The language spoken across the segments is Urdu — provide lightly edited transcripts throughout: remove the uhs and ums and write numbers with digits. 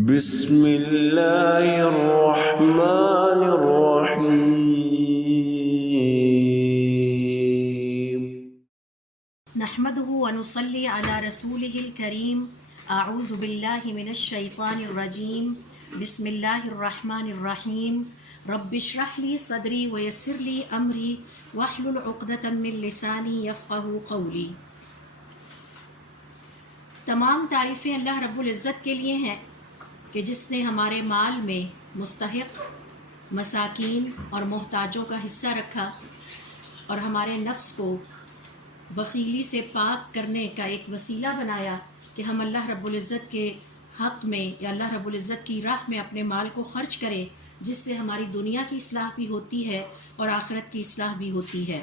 بسم اللہ الرحمن الرحیم نحمده ونصلي على رسوله الكريم اعوذ باللہ من الشیطان الرجیم بسم اللہ الرحمن الرحیم رب اشرح لي صدری ويسر لي امری واحلل عقدۃ من لسانی یفقهوا قولی۔ تمام تعریفیں اللہ رب العزت کے لیے ہیں کہ جس نے ہمارے مال میں مستحق، مساکین اور محتاجوں کا حصہ رکھا اور ہمارے نفس کو بخیلی سے پاک کرنے کا ایک وسیلہ بنایا کہ ہم اللہ رب العزت کے حق میں یا اللہ رب العزت کی راہ میں اپنے مال کو خرچ کریں، جس سے ہماری دنیا کی اصلاح بھی ہوتی ہے اور آخرت کی اصلاح بھی ہوتی ہے۔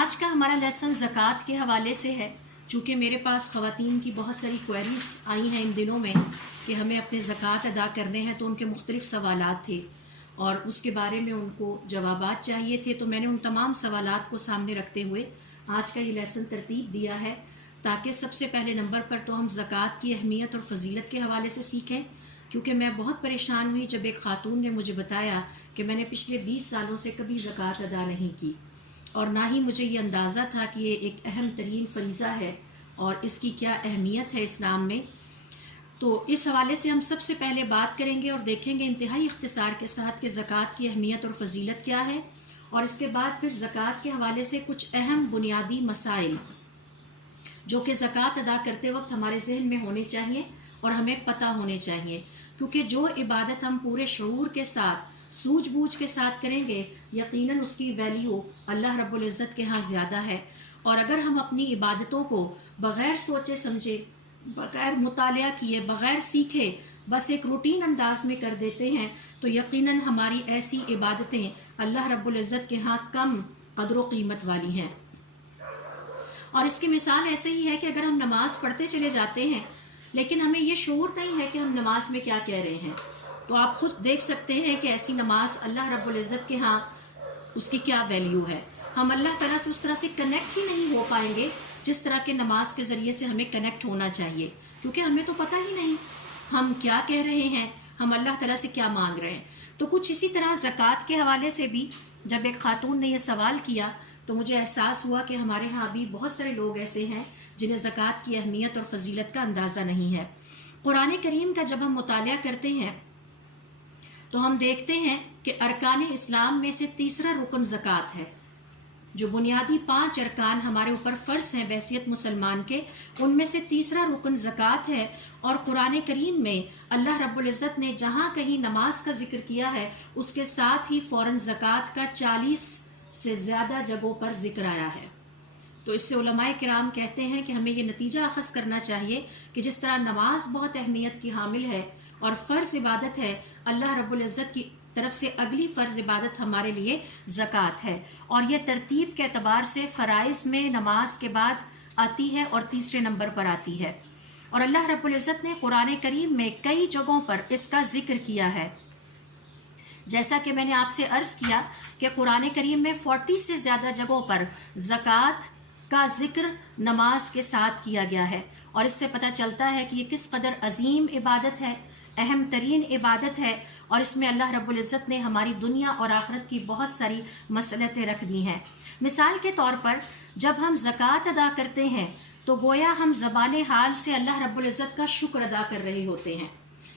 آج کا ہمارا لیسن زکوٰۃ کے حوالے سے ہے۔ چونکہ میرے پاس خواتین کی بہت ساری کوئریز آئی ہیں ان دنوں میں کہ ہمیں اپنے زکوٰۃ ادا کرنے ہیں، تو ان کے مختلف سوالات تھے اور اس کے بارے میں ان کو جوابات چاہیے تھے، تو میں نے ان تمام سوالات کو سامنے رکھتے ہوئے آج کا یہ لیسن ترتیب دیا ہے تاکہ سب سے پہلے نمبر پر تو ہم زکوٰۃ کی اہمیت اور فضیلت کے حوالے سے سیکھیں، کیونکہ میں بہت پریشان ہوئی جب ایک خاتون نے مجھے بتایا کہ میں نے پچھلے 20 سالوں سے کبھی زکوٰۃ ادا نہیں کی اور نہ ہی مجھے یہ اندازہ تھا کہ یہ ایک اہم ترین فریضہ ہے اور اس کی کیا اہمیت ہے اسلام میں۔ تو اس حوالے سے ہم سب سے پہلے بات کریں گے اور دیکھیں گے انتہائی اختصار کے ساتھ کہ زکوٰۃ کی اہمیت اور فضیلت کیا ہے، اور اس کے بعد پھر زکوٰۃ کے حوالے سے کچھ اہم بنیادی مسائل جو کہ زکوٰۃ ادا کرتے وقت ہمارے ذہن میں ہونے چاہیے اور ہمیں پتہ ہونے چاہیے، کیونکہ جو عبادت ہم پورے شعور کے ساتھ سوجھ بوجھ کے ساتھ کریں گے یقیناً اس کی ویلیو اللہ رب العزت کے ہاں زیادہ ہے، اور اگر ہم اپنی عبادتوں کو بغیر سوچے سمجھے، بغیر مطالعہ کیے، بغیر سیکھے بس ایک روٹین انداز میں کر دیتے ہیں تو یقیناً ہماری ایسی عبادتیں اللہ رب العزت کے ہاں کم قدر و قیمت والی ہیں۔ اور اس کی مثال ایسے ہی ہے کہ اگر ہم نماز پڑھتے چلے جاتے ہیں لیکن ہمیں یہ شعور نہیں ہے کہ ہم نماز میں کیا کہہ رہے ہیں، تو آپ خود دیکھ سکتے ہیں کہ ایسی نماز اللہ رب العزت کے ہاں اس کی کیا ویلیو ہے۔ ہم اللہ تعالیٰ سے اس طرح سے کنیکٹ ہی نہیں ہو پائیں گے جس طرح کے نماز کے ذریعے سے ہمیں کنیکٹ ہونا چاہیے، کیونکہ ہمیں تو پتہ ہی نہیں ہم کیا کہہ رہے ہیں، ہم اللہ تعالیٰ سے کیا مانگ رہے ہیں۔ تو کچھ اسی طرح زکوٰۃ کے حوالے سے بھی جب ایک خاتون نے یہ سوال کیا تو مجھے احساس ہوا کہ ہمارے ہاں بھی بہت سارے لوگ ایسے ہیں جنہیں زکوٰۃ کی اہمیت اور فضیلت کا اندازہ نہیں ہے۔ قرآن کریم کا جب ہم مطالعہ کرتے ہیں تو ہم دیکھتے ہیں کہ ارکان اسلام میں سے تیسرا رکن زکوٰۃ ہے۔ جو بنیادی 5 ارکان ہمارے اوپر فرض ہیں بحیثیت مسلمان کے، ان میں سے تیسرا رکن زکوٰۃ ہے، اور قرآن کریم میں اللہ رب العزت نے جہاں کہیں نماز کا ذکر کیا ہے اس کے ساتھ ہی فوراً زکوٰۃ کا 40 سے زیادہ جگہوں پر ذکر آیا ہے۔ تو اس سے علماء کرام کہتے ہیں کہ ہمیں یہ نتیجہ اخذ کرنا چاہیے کہ جس طرح نماز بہت اہمیت کی حامل ہے اور فرض عبادت ہے، اللہ رب العزت کی طرف سے اگلی فرض عبادت ہمارے لیے زکوٰۃ ہے، اور یہ ترتیب کے اعتبار سے فرائض میں نماز کے بعد آتی ہے اور تیسرے نمبر پر آتی ہے، اور اللہ رب العزت نے قرآن کریم میں کئی جگہوں پر اس کا ذکر کیا ہے۔ جیسا کہ میں نے آپ سے عرض کیا کہ قرآن کریم میں 40 سے زیادہ جگہوں پر زکوٰۃ کا ذکر نماز کے ساتھ کیا گیا ہے، اور اس سے پتہ چلتا ہے کہ یہ کس قدر عظیم عبادت ہے، اہم ترین عبادت ہے، اور اس میں اللہ رب العزت نے ہماری دنیا اور آخرت کی بہت ساری مصلحتیں رکھ دی ہیں۔ مثال کے طور پر جب ہم زکوٰۃ ادا کرتے ہیں تو گویا ہم زبان حال سے اللہ رب العزت کا شکر ادا کر رہے ہوتے ہیں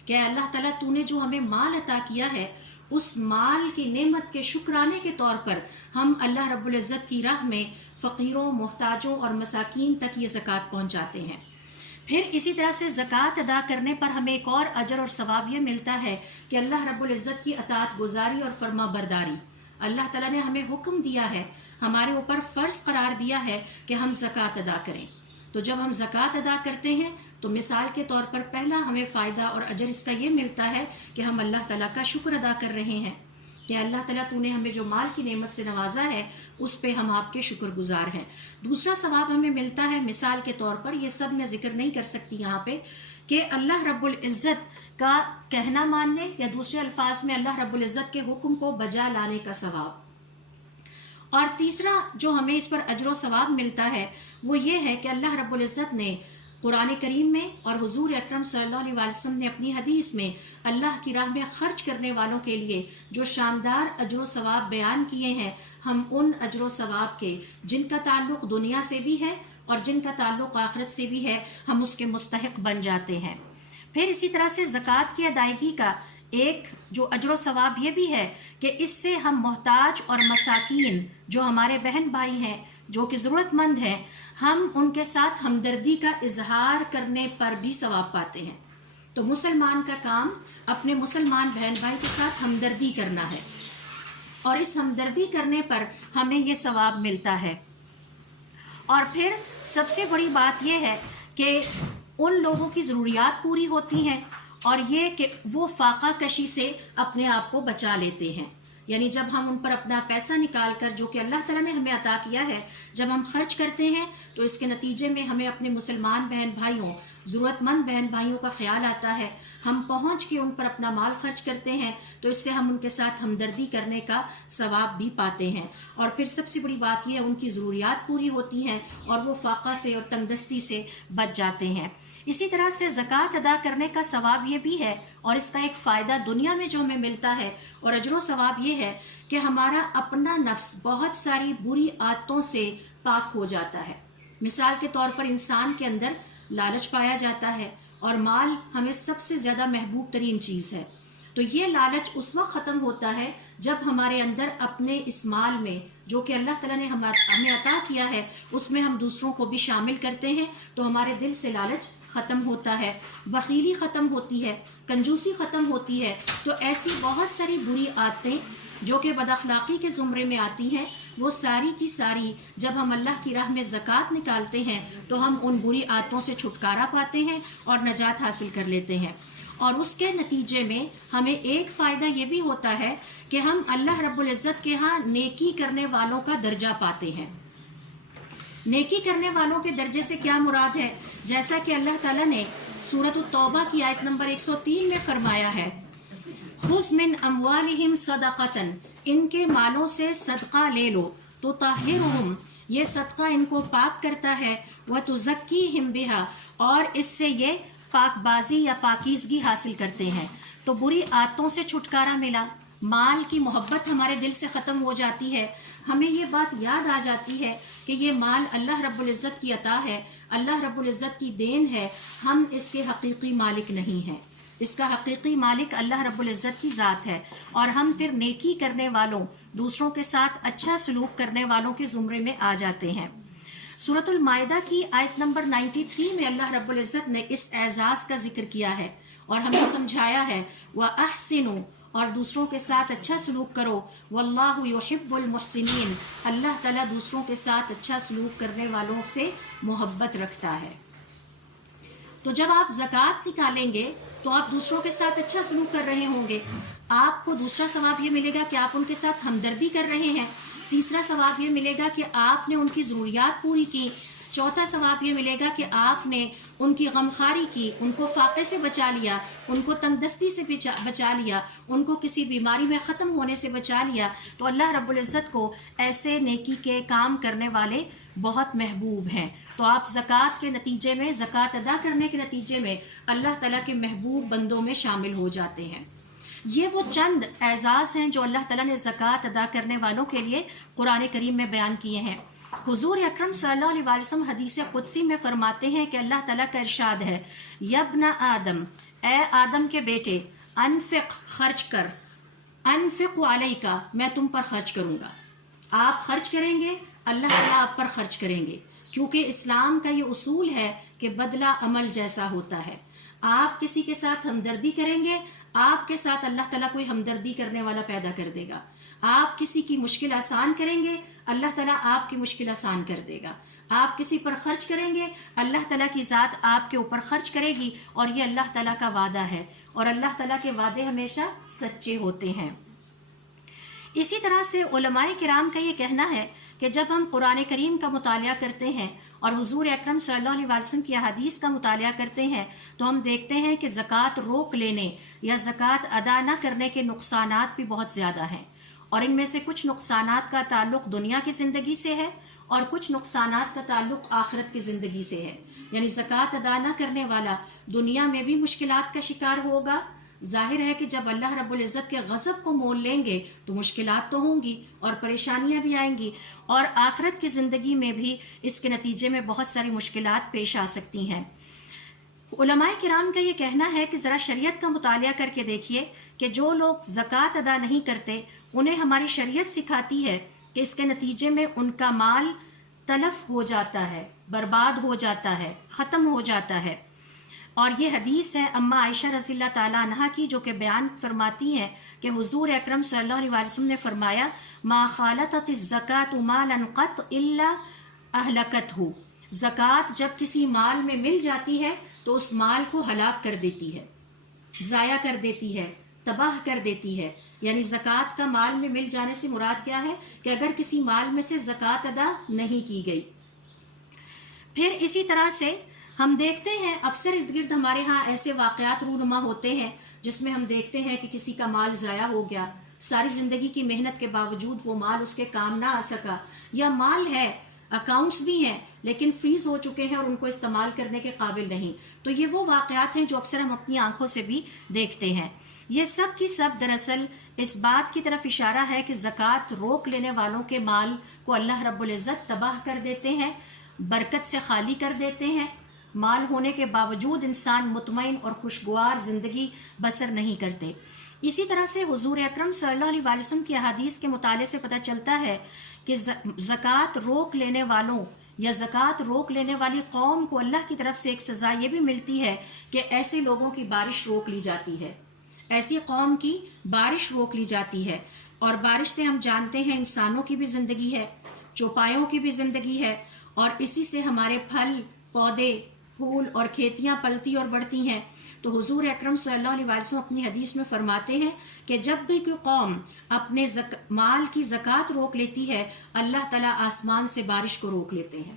کہ اے اللہ تعالیٰ تو نے جو ہمیں مال عطا کیا ہے، اس مال کی نعمت کے شکرانے کے طور پر ہم اللہ رب العزت کی راہ میں فقیروں، محتاجوں اور مساکین تک یہ زکوٰۃ پہنچاتے ہیں۔ پھر اسی طرح سے زکوٰۃ ادا کرنے پر ہمیں ایک اور اجر اور ثواب یہ ملتا ہے کہ اللہ رب العزت کی اطاعت گزاری اور فرما برداری، اللہ تعالیٰ نے ہمیں حکم دیا ہے، ہمارے اوپر فرض قرار دیا ہے کہ ہم زکوٰۃ ادا کریں۔ تو جب ہم زکوٰۃ ادا کرتے ہیں تو مثال کے طور پر پہلا ہمیں فائدہ اور اجر اس کا یہ ملتا ہے کہ ہم اللہ تعالیٰ کا شکر ادا کر رہے ہیں کہ اللہ تعالیٰ تو نے ہمیں جو مال کی نعمت سے نوازا ہے اس پہ ہم آپ کے شکر گزار ہیں۔ دوسرا ثواب ہمیں ملتا ہے مثال کے طور پر، یہ سب میں ذکر نہیں کر سکتی یہاں پہ، کہ اللہ رب العزت کا کہنا ماننے یا دوسرے الفاظ میں اللہ رب العزت کے حکم کو بجا لانے کا ثواب۔ اور تیسرا جو ہمیں اس پر اجر و ثواب ملتا ہے وہ یہ ہے کہ اللہ رب العزت نے قرآن کریم میں اور حضور اکرم صلی اللہ علیہ وسلم نے اپنی حدیث میں اللہ کی راہ میں خرچ کرنے والوں کے لیے جو شاندار اجر و ثواب بیان کیے ہیں، ہم ان اجر و ثواب کے جن کا تعلق دنیا سے بھی ہے اور جن کا تعلق آخرت سے بھی ہے، ہم اس کے مستحق بن جاتے ہیں۔ پھر اسی طرح سے زکوٰۃ کی ادائیگی کا ایک جو اجر و ثواب یہ بھی ہے کہ اس سے ہم محتاج اور مساکین جو ہمارے بہن بھائی ہیں، جو کہ ضرورت مند ہیں، ہم ان کے ساتھ ہمدردی کا اظہار کرنے پر بھی ثواب پاتے ہیں۔ تو مسلمان کا کام اپنے مسلمان بہن بھائی کے ساتھ ہمدردی کرنا ہے، اور اس ہمدردی کرنے پر ہمیں یہ ثواب ملتا ہے۔ اور پھر سب سے بڑی بات یہ ہے کہ ان لوگوں کی ضروریات پوری ہوتی ہیں، اور یہ کہ وہ فاقہ کشی سے اپنے آپ کو بچا لیتے ہیں۔ یعنی جب ہم ان پر اپنا پیسہ نکال کر جو کہ اللہ تعالیٰ نے ہمیں عطا کیا ہے جب ہم خرچ کرتے ہیں تو اس کے نتیجے میں ہمیں اپنے مسلمان بہن بھائیوں، ضرورت مند بہن بھائیوں کا خیال آتا ہے، ہم پہنچ کے ان پر اپنا مال خرچ کرتے ہیں، تو اس سے ہم ان کے ساتھ ہمدردی کرنے کا ثواب بھی پاتے ہیں۔ اور پھر سب سے بڑی بات یہ ہے ان کی ضروریات پوری ہوتی ہیں اور وہ فاقہ سے اور تنگ دستی سے بچ جاتے ہیں۔ اسی طرح سے زکوٰۃ ادا کرنے کا ثواب یہ بھی ہے، اور اس کا ایک فائدہ دنیا میں جو ہمیں ملتا ہے اور اجر و ثواب یہ ہے کہ ہمارا اپنا نفس بہت ساری بری عادتوں سے پاک ہو جاتا ہے۔ مثال کے طور پر انسان کے اندر لالچ پایا جاتا ہے، اور مال ہمیں سب سے زیادہ محبوب ترین چیز ہے۔ تو یہ لالچ اس وقت ختم ہوتا ہے جب ہمارے اندر اپنے اس مال میں جو کہ اللہ تعالیٰ نے ہمیں عطا کیا ہے اس میں ہم دوسروں کو بھی شامل کرتے ہیں، تو ہمارے دل سے لالچ ختم ہوتا ہے، بخیلی ختم ہوتی ہے، کنجوسی ختم ہوتی ہے۔ تو ایسی بہت ساری بری عادتیں جو کہ بد اخلاقی کے زمرے میں آتی ہیں، وہ ساری کی ساری جب ہم اللہ کی راہ میں زکوٰۃ نکالتے ہیں تو ہم ان بری عادتوں سے چھٹکارا پاتے ہیں اور نجات حاصل کر لیتے ہیں۔ اور اس کے نتیجے میں ہمیں ایک فائدہ یہ بھی ہوتا ہے کہ ہم اللہ رب العزت کے ہاں نیکی کرنے والوں کا درجہ پاتے ہیں۔ نیکی کرنے والوں کے درجے سے کیا مراد ہے؟ جیسا کہ اللہ تعالیٰ نے سورۃ التوبہ کی آیت نمبر 103 میں فرمایا ہے، خذ من اموالہم صدقۃ، ان کے مالوں سے صدقہ لے لو، تو طاہرہم، یہ صدقہ ان کو پاک کرتا ہے، وتزکیہم بہا، اور اس سے یہ پاک بازی یا پاکیزگی حاصل کرتے ہیں۔ تو بری عادتوں سے چھٹکارا ملا، مال کی محبت ہمارے دل سے ختم ہو جاتی ہے، ہمیں یہ بات یاد آ جاتی ہے کہ یہ مال اللہ رب العزت کی عطا ہے، اللہ رب العزت کی دین ہے، ہم اس کے حقیقی مالک نہیں ہیں، اس کا حقیقی مالک اللہ رب العزت کی ذات ہے، اور ہم پھر نیکی کرنے والوں، دوسروں کے ساتھ اچھا سلوک کرنے والوں کے زمرے میں آ جاتے ہیں۔ سورۃ المائدہ کی آیت نمبر 93 میں اللہ رب العزت نے اس اعزاز کا ذکر کیا ہے اور ہمیں سمجھایا ہے، وَأَحْسِنُوا، اور دوسروں کے ساتھ اچھا سلوک کرو، وَاللَّهُ يُحِبُّ الْمُحْسِنِينَ، اللہ تعالیٰ دوسروں کے ساتھ اچھا سلوک کرنے والوں سے محبت رکھتا ہے۔ تو جب آپ زکوٰۃ نکالیں گے تو آپ دوسروں کے ساتھ اچھا سلوک کر رہے ہوں گے، آپ کو دوسرا ثواب یہ ملے گا کہ آپ ان کے ساتھ ہمدردی کر رہے ہیں، تیسرا ثواب یہ ملے گا کہ آپ نے ان کی ضروریات پوری کی، چوتھا ثواب یہ ملے گا کہ آپ نے ان کی غمخواری کی، ان کو فاقے سے بچا لیا، ان کو تنگ دستی سے بچا لیا، ان کو کسی بیماری میں ختم ہونے سے بچا لیا۔ تو اللہ رب العزت کو ایسے نیکی کے کام کرنے والے بہت محبوب ہیں۔ تو آپ زکوٰۃ کے نتیجے میں، زکوٰۃ ادا کرنے کے نتیجے میں اللہ تعالیٰ کے محبوب بندوں میں شامل ہو جاتے ہیں۔ یہ وہ چند اعزاز ہیں جو اللہ تعالیٰ نے زکوٰۃ ادا کرنے والوں کے لیے قرآن کریم میں بیان کیے ہیں۔ حضور اکرم صلی اللہ علیہ وسلم حدیث قدسی میں فرماتے ہیں کہ اللہ تعالیٰ کا ارشاد ہے، یبن آدم، اے آدم کے بیٹے، انفق، خرچ کر، انفق علیکا، میں تم پر خرچ کروں گا۔ آپ خرچ کریں گے، اللہ تعالیٰ آپ پر خرچ کریں گے، کیونکہ اسلام کا یہ اصول ہے کہ بدلہ عمل جیسا ہوتا ہے۔ آپ کسی کے ساتھ ہمدردی کریں گے، آپ کے ساتھ اللہ تعالیٰ کوئی ہمدردی کرنے والا پیدا کر دے گا۔ آپ کسی کی مشکل آسان کریں گے، اللہ تعالیٰ آپ کی مشکل آسان کر دے گا۔ آپ کسی پر خرچ کریں گے، اللہ تعالیٰ کی ذات آپ کے اوپر خرچ کرے گی، اور یہ اللہ تعالیٰ کا وعدہ ہے، اور اللہ تعالیٰ کے وعدے ہمیشہ سچے ہوتے ہیں۔ اسی طرح سے علماء کرام کا یہ کہنا ہے کہ جب ہم قرآن کریم کا مطالعہ کرتے ہیں اور حضور اکرم صلی اللہ علیہ وسلم کی احادیث کا مطالعہ کرتے ہیں تو ہم دیکھتے ہیں کہ زکوٰۃ روک لینے یا زکوٰۃ ادا نہ کرنے کے نقصانات بھی بہت زیادہ ہیں، اور ان میں سے کچھ نقصانات کا تعلق دنیا کی زندگی سے ہے اور کچھ نقصانات کا تعلق آخرت کی زندگی سے ہے۔ یعنی زکوٰۃ ادا نہ کرنے والا دنیا میں بھی مشکلات کا شکار ہوگا. ظاہر ہے کہ جب اللہ رب العزت کے غضب کو مول لیں گے تو مشکلات تو ہوں گی اور پریشانیاں بھی آئیں گی، اور آخرت کی زندگی میں بھی اس کے نتیجے میں بہت ساری مشکلات پیش آ سکتی ہیں. علماء کرام کا یہ کہنا ہے کہ ذرا شریعت کا مطالعہ کر کے دیکھیے کہ جو لوگ زکوٰۃ ادا نہیں کرتے انہیں ہماری شریعت سکھاتی ہے کہ اس کے نتیجے میں ان کا مال تلف ہو جاتا ہے، برباد ہو جاتا ہے، ختم ہو جاتا ہے. اور یہ حدیث ہے اماں عائشہ رضی اللہ تعالیٰ عنہ کی، جو کہ بیان فرماتی ہیں کہ حضور اکرم صلی اللہ علیہ وسلم نے فرمایا ما خالطت الزکاة مالا قط الا اہلکتہ. زکوٰۃ جب کسی مال میں مل جاتی ہے تو اس مال کو ہلاک کر دیتی ہے، ضائع کر دیتی ہے، تباہ کر دیتی ہے. یعنی زکوٰۃ کا مال میں مل جانے سے مراد کیا ہے کہ اگر کسی مال میں سے زکوٰۃ ادا نہیں کی گئی. پھر اسی طرح سے ہم دیکھتے ہیں اکثر ارد گرد ہمارے ہاں ایسے واقعات رونما ہوتے ہیں جس میں ہم دیکھتے ہیں کہ کسی کا مال ضائع ہو گیا، ساری زندگی کی محنت کے باوجود وہ مال اس کے کام نہ آ سکا، یا مال ہے، اکاؤنٹس بھی ہیں لیکن فریز ہو چکے ہیں اور ان کو استعمال کرنے کے قابل نہیں. تو یہ وہ واقعات ہیں جو اکثر ہم اپنی آنکھوں سے بھی دیکھتے ہیں. یہ سب کی سب دراصل اس بات کی طرف اشارہ ہے کہ زکوٰۃ روک لینے والوں کے مال کو اللہ رب العزت تباہ کر دیتے ہیں، برکت سے خالی کر دیتے ہیں. مال ہونے کے باوجود انسان مطمئن اور خوشگوار زندگی بسر نہیں کرتے. اسی طرح سے حضور اکرم صلی اللہ علیہ وسلم کی احادیث کے مطالعے سے پتہ چلتا ہے کہ زکوٰۃ روک لینے والوں یا زکوٰۃ روک لینے والی قوم کو اللہ کی طرف سے ایک سزا یہ بھی ملتی ہے کہ ایسے لوگوں کی بارش روک لی جاتی ہے، ایسی قوم کی بارش روک لی جاتی ہے. اور بارش سے ہم جانتے ہیں انسانوں کی بھی زندگی ہے، چوپایوں کی بھی زندگی ہے، اور اسی سے ہمارے پھل، پودے، پھول اور کھیتیاں پلتی اور بڑھتی ہیں. تو حضور اکرم صلی اللہ علیہ وسلم اپنی حدیث میں فرماتے ہیں کہ جب بھی کوئی قوم اپنے مال کی زکوٰۃ روک لیتی ہے اللہ تعالیٰ آسمان سے بارش کو روک لیتے ہیں.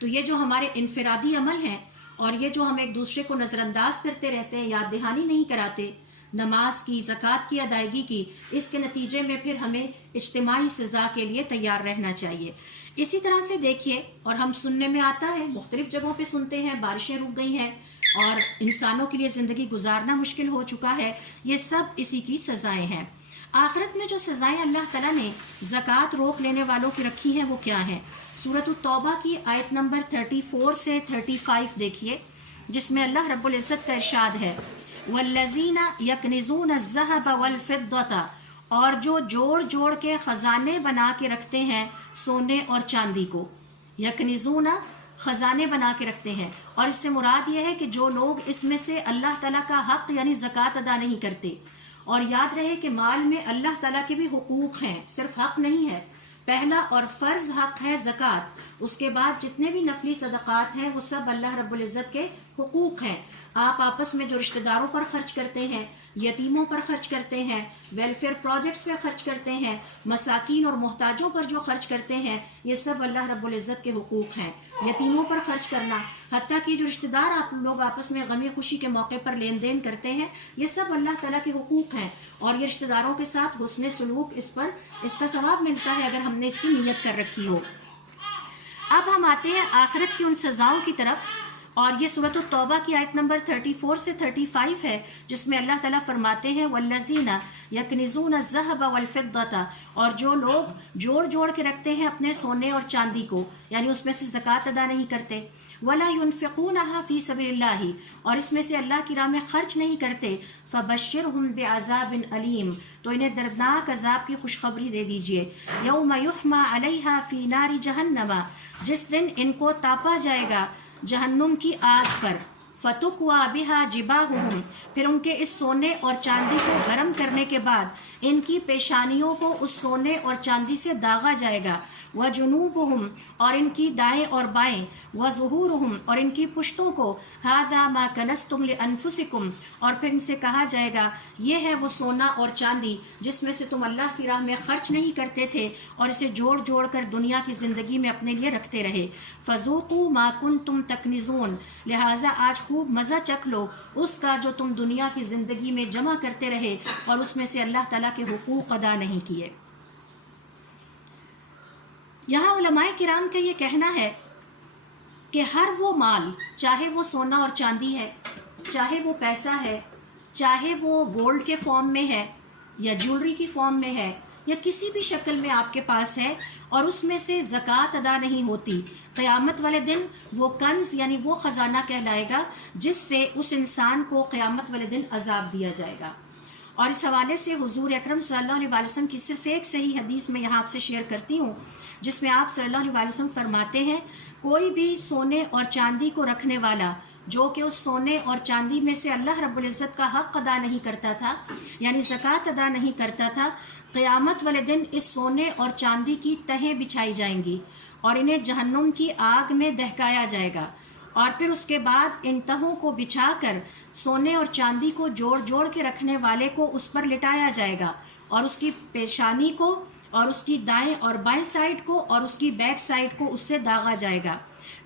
تو یہ جو ہمارے انفرادی عمل ہیں اور یہ جو ہم ایک دوسرے کو نظر انداز کرتے رہتے ہیں، یاد دہانی نہیں کراتے نماز کی، زکوٰۃ کی ادائیگی کی، اس کے نتیجے میں پھر ہمیں اجتماعی سزا کے لیے تیار رہنا چاہیے. اسی طرح سے دیکھیے، اور ہم سننے میں آتا ہے مختلف جگہوں پہ سنتے ہیں بارشیں رک گئی ہیں اور انسانوں کے لیے زندگی گزارنا مشکل ہو چکا ہے. یہ سب اسی کی سزائیں ہیں. آخرت میں جو سزائیں اللہ تعالیٰ نے زکوٰۃ روک لینے والوں کی رکھی ہیں وہ کیا ہیں؟ سورۃ التوبہ کی آیت نمبر 34 سے 35 دیکھیے، جس میں اللہ رب العزت کا ارشاد ہے وَالَّذِينَ يَكْنِزُونَ الذَّهَبَ وَالْفِضَّةَ، اور جو جوڑ جوڑ کے خزانے بنا کے رکھتے ہیں سونے اور چاندی کو. یکنزون خزانے بنا کے رکھتے ہیں، اور اس سے مراد یہ ہے کہ جو لوگ اس میں سے اللہ تعالیٰ کا حق یعنی زکوٰۃ ادا نہیں کرتے. اور یاد رہے کہ مال میں اللہ تعالیٰ کے بھی حقوق ہیں، صرف حق نہیں ہے. پہلا اور فرض حق ہے زکوٰۃ، اس کے بعد جتنے بھی نفلی صدقات ہیں وہ سب اللہ رب العزت کے حقوق ہیں. آپ آپس میں جو رشتہ داروں پر خرچ کرتے ہیں، یتیموں پر خرچ کرتے ہیں، ویلفیئر پروجیکٹس پہ خرچ کرتے ہیں، مساکین اور محتاجوں پر جو خرچ کرتے ہیں، یہ سب اللہ رب العزت کے حقوق ہیں. یتیموں پر خرچ کرنا، حتیٰ کہ جو رشتہ دار آپ لوگ آپس میں غمی خوشی کے موقع پر لین دین کرتے ہیں، یہ سب اللہ تعالیٰ کے حقوق ہیں. اور یہ رشتہ داروں کے ساتھ حسن سلوک، اس کا ثواب ملتا ہے اگر ہم نے اس کی نیت کر رکھی ہو. اب ہم آتے ہیں آخرت کی ان سزاؤں کی طرف، اور یہ سورۃ التوبہ کی آیت نمبر 34 سے 35 ہے، جس میں اللہ تعالیٰ فرماتے ہیں وَالَّذِينَ يَكْنِزُونَ الذَّهَبَ وَالْفِضَّةَ، اور جو لوگ جوڑ جوڑ کے رکھتے ہیں اپنے سونے اور چاندی کو، یعنی اس میں سے زکوٰۃ ادا نہیں کرتے. وَلَا يُنْفِقُونَهَا فِي سَبِيلِ اللَّهِ، اور اس میں سے اللہ کی راہ میں خرچ نہیں کرتے. فَبَشِّرْهُمْ بِعَذَابٍ أَلِيمٍ، تو انہیں دردناک عذاب کی خوشخبری دے دیجئے. يَوْمَ يُحْمَى عَلَيْهَا فِي نَارِ جَهَنَّمَ، جس دن ان کو تاپا جائے گا جہنم کی آگ پر. فَتُكْوَى بِهَا جِبَاهُهُمْ، پھر ان کے اس سونے اور چاندی کو گرم کرنے کے بعد ان کی پیشانیوں کو اس سونے اور چاندی سے داغا جائے گا. وَجُنُوبُهُمْ، اور ان کی دائیں اور بائیں. وَظُهُورُهُمْ، اور ان کی پشتوں کو. هَذَا مَا كَنَزْتُمْ لِأَنفُسِكُمْ، اور پھر ان سے کہا جائے گا یہ ہے وہ سونا اور چاندی جس میں سے تم اللہ کی راہ میں خرچ نہیں کرتے تھے اور اسے جوڑ جوڑ کر دنیا کی زندگی میں اپنے لیے رکھتے رہے. فَذُوقُوا مَا كُنْتُمْ تَكْنِزُونَ، لہٰذا آج خوب مزہ چکھ لو اس کا جو تم دنیا کی زندگی میں جمع کرتے رہے اور اس میں سے اللہ تعالیٰ کے حقوق ادا نہیں کیے. یہاں علماء کرام کا یہ کہنا ہے کہ ہر وہ مال، چاہے وہ سونا اور چاندی ہے، چاہے وہ پیسہ ہے، چاہے وہ گولڈ کے فارم میں ہے یا جیولری کی فارم میں ہے یا کسی بھی شکل میں آپ کے پاس ہے، اور اس میں سے زکوٰۃ ادا نہیں ہوتی، قیامت والے دن وہ کنز یعنی وہ خزانہ کہلائے گا جس سے اس انسان کو قیامت والے دن عذاب دیا جائے گا۔ اور اس حوالے سے حضور اکرم صلی اللہ علیہ وسلم کی صرف ایک صحیح حدیث میں یہاں آپ سے شیئر کرتی ہوں، جس میں آپ صلی اللہ علیہ وسلم فرماتے ہیں، کوئی بھی سونے اور چاندی کو رکھنے والا جو کہ اس سونے اور چاندی میں سے اللہ رب العزت کا حق ادا نہیں کرتا تھا، یعنی زکوٰۃ ادا نہیں کرتا تھا، قیامت والے دن اس سونے اور چاندی کی تہیں بچھائی جائیں گی اور انہیں جہنم کی آگ میں دہکایا جائے گا، اور پھر اس کے بعد ان تہوں کو بچھا کر سونے اور چاندی کو جوڑ جوڑ کے رکھنے والے کو اس پر لٹایا جائے گا، اور اس کی پیشانی کو اور اس کی دائیں اور بائیں سائڈ کو اور اس کی بیک سائڈ کو اس سے داغا جائے گا۔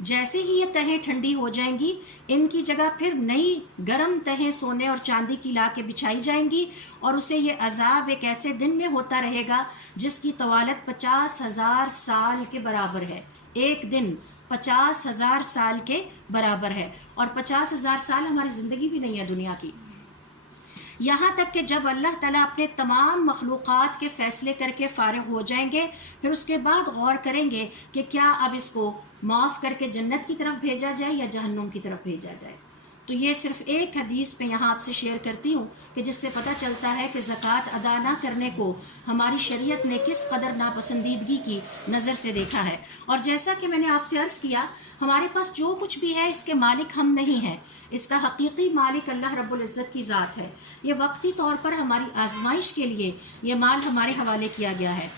جیسے ہی یہ تہیں ٹھنڈی ہو جائیں گی، ان کی جگہ پھر نئی گرم تہیں سونے اور چاندی کی لا کے بچھائی جائیں گی، اور اسے یہ عذاب ایک ایسے دن میں ہوتا رہے گا جس کی طوالت 50,000 سال کے برابر ہے۔ ایک دن 50,000 سال کے برابر ہے، اور 50,000 سال ہماری زندگی بھی نہیں ہے دنیا کی۔ یہاں تک کہ جب اللہ تعالیٰ اپنے تمام مخلوقات کے فیصلے کر کے فارغ ہو جائیں گے، پھر اس کے بعد غور کریں گے کہ کیا اب اس کو معاف کر کے جنت کی طرف بھیجا جائے یا جہنم کی طرف بھیجا جائے۔ تو یہ صرف ایک حدیث میں یہاں آپ سے شیئر کرتی ہوں کہ جس سے پتہ چلتا ہے کہ زکوٰۃ ادا نہ کرنے کو ہماری شریعت نے کس قدر ناپسندیدگی کی نظر سے دیکھا ہے۔ اور جیسا کہ میں نے آپ سے عرض کیا، ہمارے پاس جو کچھ بھی ہے اس کے مالک ہم نہیں ہیں، اس کا حقیقی مالک اللہ رب العزت کی ذات ہے۔ یہ وقتی طور پر ہماری آزمائش کے لیے یہ مال ہمارے حوالے کیا گیا ہے۔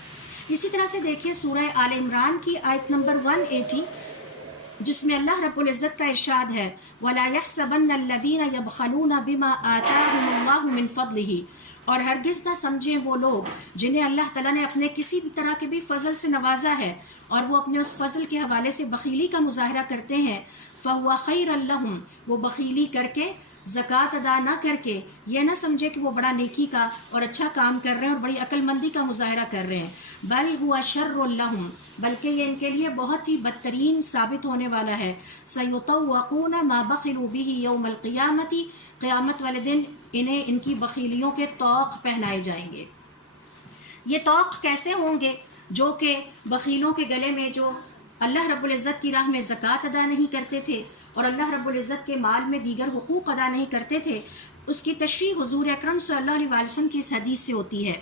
اسی طرح سے دیکھیے سورہ آل عمران کی آیت نمبر 180، جس میں اللہ رب العزت کا ارشاد ہے، وَلَا يَحْسَبَنَّ الَّذِينَ يَبْخَلُونَ بِمَا آتَاهُمُ اللَّهُ مِنْ فَضْلِهِ، اور ہرگز نہ سمجھیں وہ لوگ جنہیں اللہ تعالیٰ نے اپنے کسی بھی طرح کے بھی فضل سے نوازا ہے اور وہ اپنے اس فضل کے حوالے سے بخیلی کا مظاہرہ کرتے ہیں، فَهُوَ خَيْرٌ لَهُمْ، وہ بخیلی کر کے زکوٰۃ ادا نہ کر کے یہ نہ سمجھے کہ وہ بڑا نیکی کا اور اچھا کام کر رہے ہیں اور بڑی عقل مندی کا مظاہرہ کر رہے ہیں، بل ہوا شر لہم، بلکہ یہ ان کے لیے بہت ہی بدترین ثابت ہونے والا ہے، سیطوقون ما بخلوا به یوم القیامت، قیامت والے دن انہیں ان کی بخیلیوں کے طوق پہنائے جائیں گے۔ یہ طوق کیسے ہوں گے؟ جو کہ بخیلوں کے گلے میں جو اللہ رب العزت کی راہ میں زکوٰۃ ادا نہیں کرتے تھے اور اللہ رب العزت کے مال میں دیگر حقوق ادا نہیں کرتے تھے، اس کی تشریح حضور اکرم صلی اللہ علیہ وسلم کی اس حدیث سے ہوتی ہے،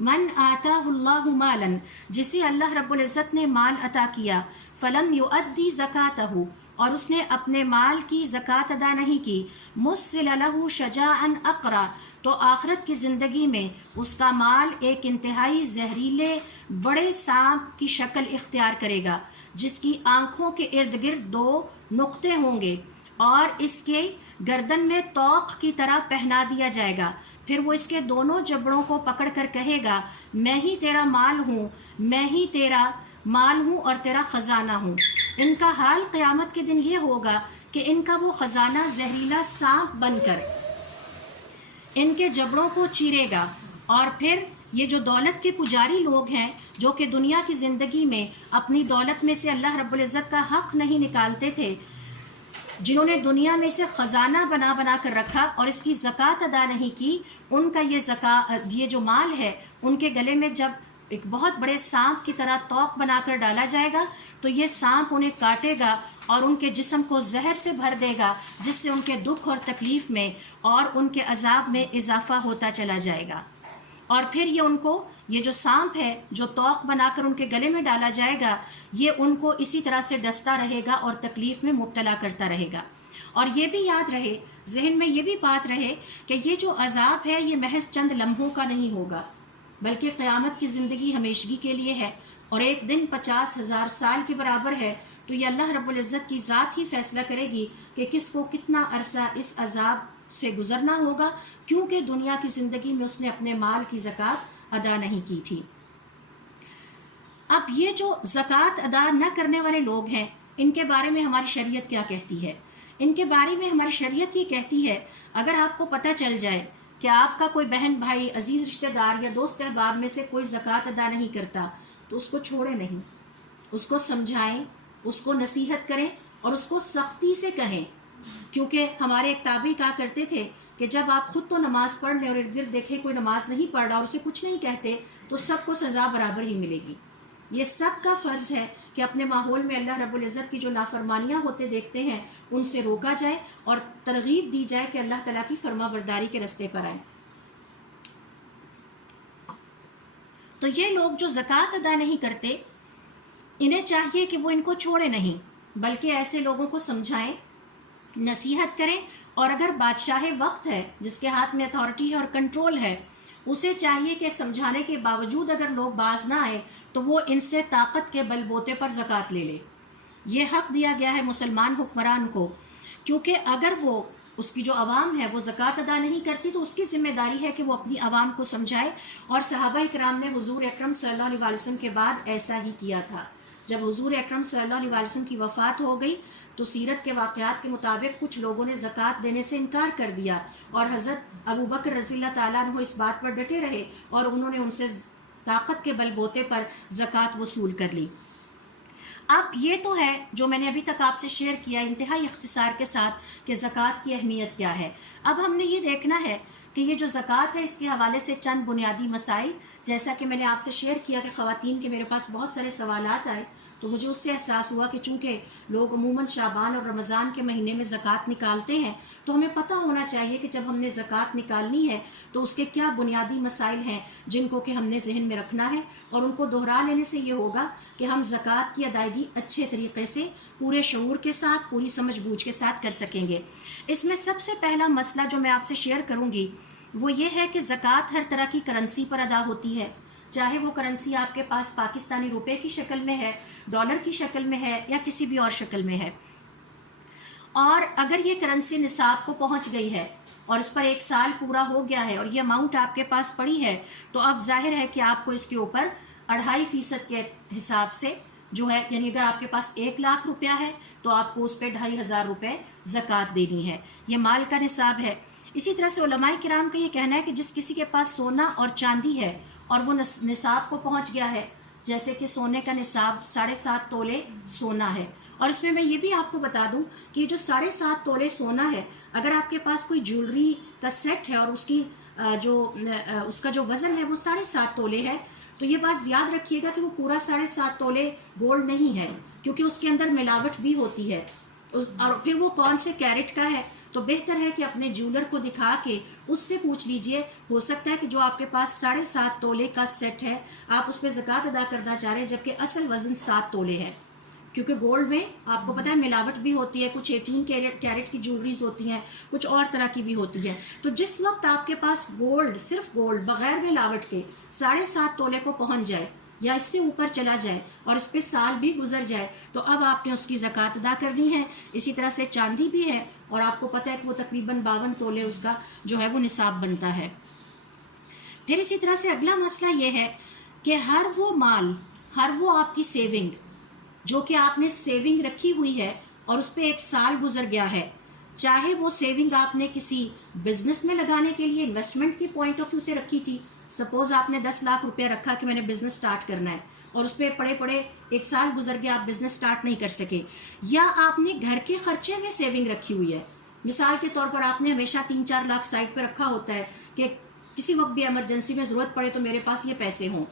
من آتاہ اللہ مالا، جسے اللہ رب العزت نے مال عطا کیا، فلم یؤدی زکاتہ، اور اس نے اپنے مال کی زکوٰۃ ادا نہیں کی، مثل لہ شجاعا اقرا، تو آخرت کی زندگی میں اس کا مال ایک انتہائی زہریلے بڑے سانپ کی شکل اختیار کرے گا، جس کی آنکھوں کے ارد گرد 2 نقطے ہوں گے اور اس کے گردن میں طوق کی طرح پہنا دیا جائے گا، پھر وہ اس کے دونوں جبڑوں کو پکڑ کر کہے گا، میں ہی تیرا مال ہوں، میں ہی تیرا مال ہوں اور تیرا خزانہ ہوں۔ ان کا حال قیامت کے دن یہ ہوگا کہ ان کا وہ خزانہ زہریلا سانپ بن کر ان کے جبڑوں کو چیرے گا، اور پھر یہ جو دولت کے پجاری لوگ ہیں جو کہ دنیا کی زندگی میں اپنی دولت میں سے اللہ رب العزت کا حق نہیں نکالتے تھے، جنہوں نے دنیا میں سے خزانہ بنا بنا کر رکھا اور اس کی زکوٰۃ ادا نہیں کی، ان کا یہ جو مال ہے ان کے گلے میں جب ایک بہت بڑے سانپ کی طرح طوق بنا کر ڈالا جائے گا تو یہ سانپ انہیں کاٹے گا اور ان کے جسم کو زہر سے بھر دے گا، جس سے ان کے دکھ اور تکلیف میں اور ان کے عذاب میں اضافہ ہوتا چلا جائے گا، اور پھر یہ جو سانپ ہے جو طوق بنا کر ان کے گلے میں ڈالا جائے گا، یہ ان کو اسی طرح سے ڈستا رہے گا اور تکلیف میں مبتلا کرتا رہے گا۔ اور یہ بھی یاد رہے، ذہن میں یہ بھی بات رہے کہ یہ جو عذاب ہے یہ محض چند لمحوں کا نہیں ہوگا، بلکہ قیامت کی زندگی ہمیشگی کے لیے ہے، اور ایک دن 50,000 سال کے برابر ہے۔ تو یہ اللہ رب العزت کی ذات ہی فیصلہ کرے گی کہ کس کو کتنا عرصہ اس عذاب سے گزرنا ہوگا، کیونکہ دنیا کی زندگی میں اس نے اپنے مال کی زکوٰۃ ادا نہیں کی تھی۔ اب یہ جو زکوٰۃ ادا نہ کرنے والے لوگ ہیں، ان کے بارے میں ہماری شریعت کیا کہتی ہے؟ ان کے بارے میں ہماری شریعت یہ کہتی ہے، اگر آپ کو پتہ چل جائے کہ آپ کا کوئی بہن بھائی عزیز رشتہ دار یا دوست احباب میں سے کوئی زکوٰۃ ادا نہیں کرتا، تو اس کو چھوڑیں نہیں، اس کو سمجھائیں، اس کو نصیحت کریں اور اس کو سختی سے کہیں، کیونکہ ہمارے ایک تابعی کہا کرتے تھے کہ جب آپ خود تو نماز پڑھ لیں اور ارد گرد دیکھیں کوئی نماز نہیں پڑھ رہا اور اسے کچھ نہیں کہتے تو سب کو سزا برابر ہی ملے گی۔ یہ سب کا فرض ہے کہ اپنے ماحول میں اللہ رب العزت کی جو نافرمانیاں ہوتے دیکھتے ہیں ان سے روکا جائے اور ترغیب دی جائے کہ اللہ تعالیٰ کی فرما برداری کے راستے پر آئیں۔ تو یہ لوگ جو زکوٰۃ ادا نہیں کرتے، انہیں چاہیے کہ وہ ان کو چھوڑے نہیں، بلکہ ایسے لوگوں کو سمجھائیں، نصیحت کریں، اور اگر بادشاہ وقت ہے جس کے ہاتھ میں اتھارٹی ہے اور کنٹرول ہے، اسے چاہیے کہ سمجھانے کے باوجود اگر لوگ باز نہ آئے تو وہ ان سے طاقت کے بل بوتے پر زکوٰۃ لے لے۔ یہ حق دیا گیا ہے مسلمان حکمران کو، کیونکہ اگر وہ اس کی جو عوام ہے وہ زکوٰۃ ادا نہیں کرتی تو اس کی ذمہ داری ہے کہ وہ اپنی عوام کو سمجھائے، اور صحابہ کرام نے حضور اکرم صلی اللہ علیہ وسلم کے بعد ایسا ہی کیا تھا۔ جب حضور اکرم صلی اللہ علیہ وسلم کی وفات ہو گئی تو سیرت کے واقعات کے مطابق کچھ لوگوں نے زکوٰۃ دینے سے انکار کر دیا، اور حضرت ابو بکر رضی اللہ تعالیٰ عنہ اس بات پر ڈٹے رہے اور انہوں نے ان سے طاقت کے بل بوتے پر زکوٰۃ وصول کر لی۔ اب یہ تو ہے جو میں نے ابھی تک آپ سے شیئر کیا انتہائی اختصار کے ساتھ کہ زکوٰۃ کی اہمیت کیا ہے۔ اب ہم نے یہ دیکھنا ہے کہ یہ جو زکوٰۃ ہے اس کے حوالے سے چند بنیادی مسائل، جیسا کہ میں نے آپ سے شیئر کیا کہ خواتین کے میرے پاس بہت سارے سوالات آئے تو مجھے اس سے احساس ہوا کہ چونکہ لوگ عموماً شعبان اور رمضان کے مہینے میں زکوٰۃ نکالتے ہیں تو ہمیں پتہ ہونا چاہیے کہ جب ہم نے زکوٰۃ نکالنی ہے تو اس کے کیا بنیادی مسائل ہیں جن کو کہ ہم نے ذہن میں رکھنا ہے، اور ان کو دہرا لینے سے یہ ہوگا کہ ہم زکوٰۃ کی ادائیگی اچھے طریقے سے پورے شعور کے ساتھ پوری سمجھ بوجھ کے ساتھ کر سکیں گے۔ اس میں سب سے پہلا مسئلہ جو میں آپ سے شیئر کروں گی وہ یہ ہے کہ زکوٰۃ ہر طرح کی کرنسی پر ادا ہوتی ہے، چاہے وہ کرنسی آپ کے پاس پاکستانی روپے کی شکل میں ہے، ڈالر کی شکل میں ہے یا کسی بھی اور شکل میں ہے۔ اور اگر یہ کرنسی نصاب کو پہنچ گئی ہے اور اس پر 1 سال پورا ہو گیا ہے اور یہ اماؤنٹ آپ کے پاس پڑی ہے تو اب ظاہر ہے کہ آپ کو اس کے اوپر 2.5% کے حساب سے جو ہے، یعنی اگر آپ کے پاس 1 لاکھ روپیہ ہے تو آپ کو اس پہ 2,500 روپے زکوٰۃ دینی ہے۔ یہ مال کا نصاب ہے۔ اسی طرح سے علماء کرام کا یہ کہنا ہے کہ جس کسی کے پاس سونا اور چاندی ہے اور وہ نصاب کو پہنچ گیا ہے، جیسے کہ سونے کا نصاب 7.5 تولے سونا ہے، اور اس میں یہ بھی آپ کو بتا دوں کہ جو 7.5 تولے سونا ہے، اگر آپ کے پاس کوئی جیولری کا سیٹ ہے اور اس کا جو وزن ہے وہ 7.5 تولے ہے، تو یہ بات یاد رکھیے گا کہ وہ پورا 7.5 تولے گولڈ نہیں ہے، کیونکہ اس کے اندر ملاوٹ بھی ہوتی ہے، اور پھر وہ کون سے کیرٹ کا ہے، تو بہتر ہے کہ اپنے جیولر کو دکھا کے اس سے پوچھ لیجئے، ہو سکتا ہے کہ جو آپ کے پاس 7.5 تولے کا سیٹ ہے آپ اس پہ زکوٰۃ ادا کرنا چاہ رہے ہیں جبکہ اصل وزن 7 تولے ہے، کیونکہ گولڈ میں آپ کو پتہ ہے ملاوٹ بھی ہوتی ہے، کچھ 18 کیرٹ کی جیولریز ہوتی ہیں، کچھ اور طرح کی بھی ہوتی ہے۔ تو جس وقت آپ کے پاس گولڈ، صرف گولڈ بغیر ملاوٹ کے 7.5 تولے کو پہنچ جائے یا اس سے اوپر چلا جائے اور اس پہ سال بھی گزر جائے تو اب آپ نے اس کی زکوٰۃ ادا کرنی ہے۔ اسی طرح سے چاندی بھی ہے اور آپ کو پتہ ہے کہ وہ تقریباً 52 تولے اس کا جو ہے وہ نصاب بنتا ہے۔ پھر اسی طرح سے اگلا مسئلہ یہ ہے کہ ہر وہ مال، ہر وہ آپ کی سیونگ جو کہ آپ نے سیونگ رکھی ہوئی ہے اور اس پہ 1 سال گزر گیا ہے، چاہے وہ سیونگ آپ نے کسی بزنس میں لگانے کے لیے انویسٹمنٹ کی پوائنٹ آف ویو سے رکھی تھی، سپوز آپ نے 10 لاکھ روپے رکھا کہ میں نے بزنس سٹارٹ کرنا ہے اور اس پہ پڑے 1 سال گزر گیا، آپ بزنس سٹارٹ نہیں کر سکے، یا آپ نے گھر کے خرچے میں سیونگ رکھی ہوئی ہے، مثال کے طور پر آپ نے ہمیشہ 3-4 لاکھ سائڈ پہ رکھا ہوتا ہے کہ کسی وقت بھی ایمرجنسی میں ضرورت پڑے تو میرے پاس یہ پیسے ہوں،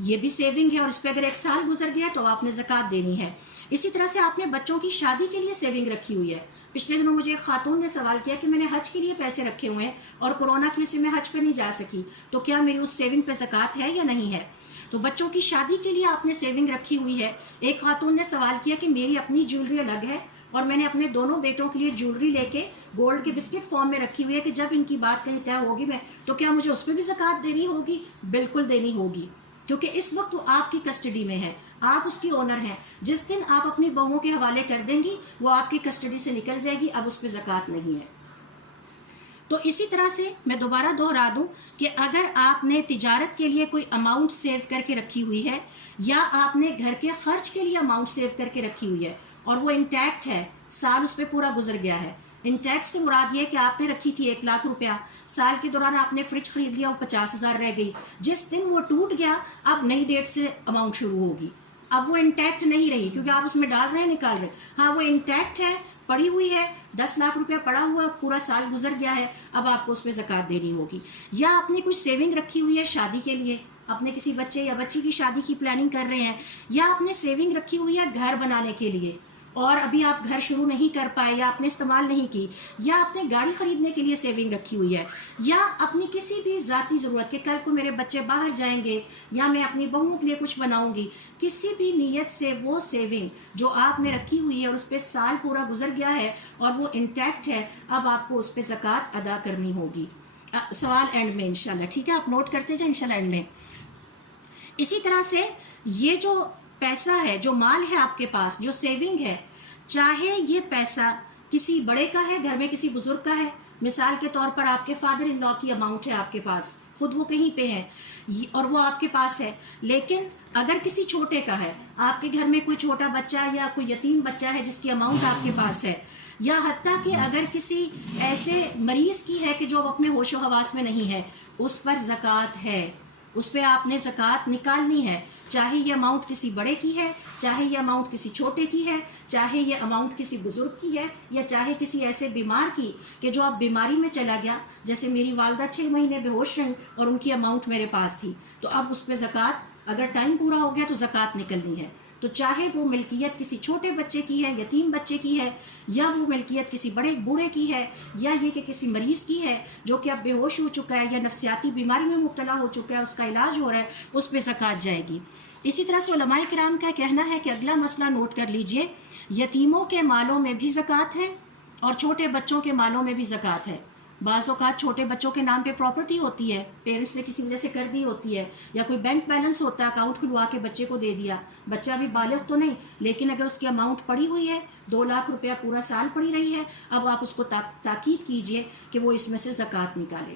یہ بھی سیونگ ہے اور اس پہ اگر 1 سال گزر گیا تو آپ نے زکوٰۃ دینی ہے۔ اسی طرح سے آپ نے بچوں کی شادی کے لیے سیونگ رکھی ہوئی ہے۔ پچھلے دنوں مجھے ایک خاتون نے سوال کیا کہ میں نے حج کے لیے پیسے رکھے ہوئے ہیں اور کورونا کی وجہ سے میں حج پہ نہیں جا سکی تو کیا میری اس سیونگ پہ زکوٰۃ ہے یا نہیں ہے؟ تو بچوں کی شادی کے لیے آپ نے سیونگ رکھی ہوئی ہے۔ ایک خاتون نے سوال کیا کہ میری اپنی جیولری الگ ہے اور میں نے اپنے دونوں بیٹوں کے لیے جیولری لے کے گولڈ کے بسکٹ فارم میں رکھی ہوئی ہے کہ جب ان کی بات کہیں طے ہوگی تو کیا مجھے اس پہ بھی زکوٰۃ دینی ہوگی؟ بالکل دینی ہوگی، کیونکہ اس وقت وہ آپ کی کسٹڈی میں ہے، آپ اس کی اونر ہیں۔ جس دن آپ اپنی بہوؤں کے حوالے کر دیں گی وہ آپ کی کسٹڈی سے نکل جائے گی، اب اس پہ زکوٰۃ نہیں ہے۔ تو اسی طرح سے میں دوبارہ دہرا دوں کہ اگر آپ نے تجارت کے لیے کوئی اماؤنٹ سیو کر کے رکھی ہوئی ہے یا آپ نے گھر کے خرچ کے لیے اماؤنٹ سیو کر کے رکھی ہوئی ہے اور وہ انٹیکٹ ہے، سال اس پہ پورا گزر گیا ہے، انٹیکٹ سے مراد یہ کہ آپ نے رکھی تھی 1 لاکھ روپیہ، سال کے دوران آپ نے فریج خرید لیا اور 50,000 رہ گئی، جس دن وہ ٹوٹ گیا اب نئی ڈیٹ سے اماؤنٹ شروع ہوگی۔ اب وہ انٹیکٹ نہیں رہی کیونکہ آپ اس میں ڈال رہے ہیں نکال رہے ہیں، ہاں وہ انٹیکٹ ہے، پڑی ہوئی ہے، 10 لاکھ روپیہ پڑا ہوا، پورا سال گزر گیا ہے، اب آپ کو اس پہ زکوٰۃ دینی ہوگی. یا آپ نے کچھ سیونگ رکھی ہوئی ہے شادی کے لیے، اپنے کسی بچے یا بچی کی شادی کی پلاننگ کر رہے ہیں، یا آپ نے سیونگ رکھی ہوئی ہے گھر بنانے کے لیے اور ابھی آپ گھر شروع نہیں کر پائے یا آپ نے استعمال نہیں کی، یا آپ نے گاڑی خریدنے کے لیے سیونگ رکھی ہوئی ہے، یا اپنی کسی بھی ذاتی ضرورت کہ کل کو میرے بچے باہر جائیں گے یا میں اپنی بہوؤں کے لیے کچھ بناؤں گی، کسی بھی نیت سے وہ سیونگ جو آپ نے رکھی ہوئی ہے اور اس پہ سال پورا گزر گیا ہے اور وہ انٹیکٹ ہے، اب آپ کو اس پہ زکوٰۃ ادا کرنی ہوگی. سوال اینڈ میں انشاءاللہ، ٹھیک ہے، آپ نوٹ کرتے جائیں انشاءاللہ اینڈ میں. اسی طرح سے یہ جو پیسہ ہے، جو مال ہے آپ کے پاس، جو سیونگ ہے، چاہے یہ پیسہ کسی بڑے کا ہے، گھر میں کسی بزرگ کا ہے، مثال کے طور پر آپ کے فادر ان لا کی اماؤنٹ ہے آپ کے پاس، خود وہ کہیں پہ ہے اور وہ آپ کے پاس ہے، لیکن اگر کسی چھوٹے کا ہے، آپ کے گھر میں کوئی چھوٹا بچہ یا کوئی یتیم بچہ ہے جس کی اماؤنٹ آپ کے پاس ہے، یا حتیٰ کہ اگر کسی ایسے مریض کی ہے کہ جو اپنے ہوش و حواس میں نہیں ہے، اس پر زکوٰۃ ہے، اس پہ آپ نے زکوٰۃ نکالنی ہے، چاہے یہ اماؤنٹ کسی بڑے کی ہے، چاہے یہ اماؤنٹ کسی چھوٹے کی ہے، چاہے یہ اماؤنٹ کسی بزرگ کی ہے، یا چاہے کسی ایسے بیمار کی کہ جو اب بیماری میں چلا گیا، جیسے میری والدہ 6 مہینے بے ہوش رہیں اور ان کی اماؤنٹ میرے پاس تھی، تو اب اس پہ زکوٰۃ اگر ٹائم پورا ہو گیا تو زکوٰۃ نکلنی ہے. تو چاہے وہ ملکیت کسی چھوٹے بچے کی ہے، یتیم بچے کی ہے، یا وہ ملکیت کسی بڑے بوڑھے کی ہے، یا یہ کہ کسی مریض کی ہے جو کہ اب بے ہوش ہو چکا ہے یا نفسیاتی بیماری میں مبتلا ہو چکا ہے، اس کا علاج ہو رہا ہے، اس پہ زکوٰۃ جائے گی. اسی طرح سے علماء کرام کا کہنا ہے کہ اگلا مسئلہ نوٹ کر لیجئے، یتیموں کے مالوں میں بھی زکوٰۃ ہے اور چھوٹے بچوں کے مالوں میں بھی زکوٰۃ ہے. بعض اوقات چھوٹے بچوں کے نام پہ پراپرٹی ہوتی ہے، پیرنٹس نے کسی وجہ سے کر دی ہوتی ہے، یا کوئی بینک بیلنس ہوتا ہے، اکاؤنٹ کھلوا کے بچے کو دے دیا، بچہ بھی بالغ تو نہیں لیکن اگر اس کی اماؤنٹ پڑی ہوئی ہے 2 لاکھ روپیہ پورا سال پڑی رہی ہے، اب آپ اس کو تاکید کیجئے کہ وہ اس میں سے زکوٰۃ نکالے.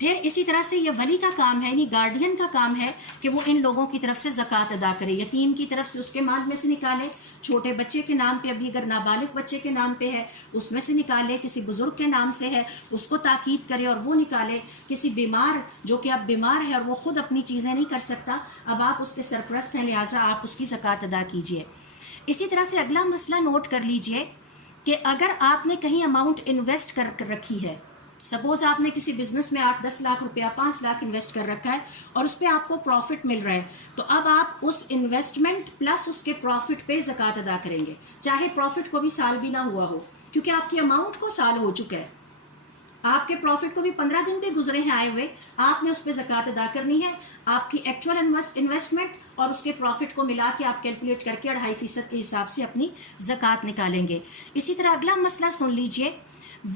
پھر اسی طرح سے یہ ولی کا کام ہے، یعنی گارڈین کا کام ہے کہ وہ ان لوگوں کی طرف سے زکوٰۃ ادا کرے، یتیم کی طرف سے اس کے مال میں سے نکالے، چھوٹے بچے کے نام پہ ابھی اگر نابالغ بچے کے نام پہ ہے اس میں سے نکالے، کسی بزرگ کے نام سے ہے اس کو تاکید کرے اور وہ نکالے، کسی بیمار جو کہ اب بیمار ہے اور وہ خود اپنی چیزیں نہیں کر سکتا، اب آپ اس کے سرپرست ہیں لہٰذا آپ اس کی زکوٰۃ ادا کیجئے. اسی طرح سے اگلا مسئلہ نوٹ کر لیجئے کہ اگر آپ نے کہیں اماؤنٹ انویسٹ کر رکھی ہے، سپوز آپ نے کسی بزنس میں 8-10 لاکھ روپیہ 5 لاکھ انویسٹ کر رکھا ہے اور اس پہ آپ کو پروفٹ مل رہا ہے، تو اب آپ اس انویسٹمنٹ پلس اس کے پروفٹ پہ زکوٰۃ ادا کریں گے، چاہے پروفٹ کو بھی سال بھی نہ ہوا ہو، کیونکہ آپ کی اماؤنٹ کو سال ہو چکا ہے، آپ کے پروفٹ کو بھی 15 دن بھی گزرے ہیں آئے ہوئے، آپ نے اس پہ زکوٰۃ ادا کرنی ہے. آپ کی ایکچوئل انویسٹمنٹ اور اس کے پروفٹ کو ملا کے آپ کیلکولیٹ کر کے 2.5% کے حساب سے اپنی زکوٰۃ نکالیں گے. اسی طرح اگلا مسئلہ سن لیجئے،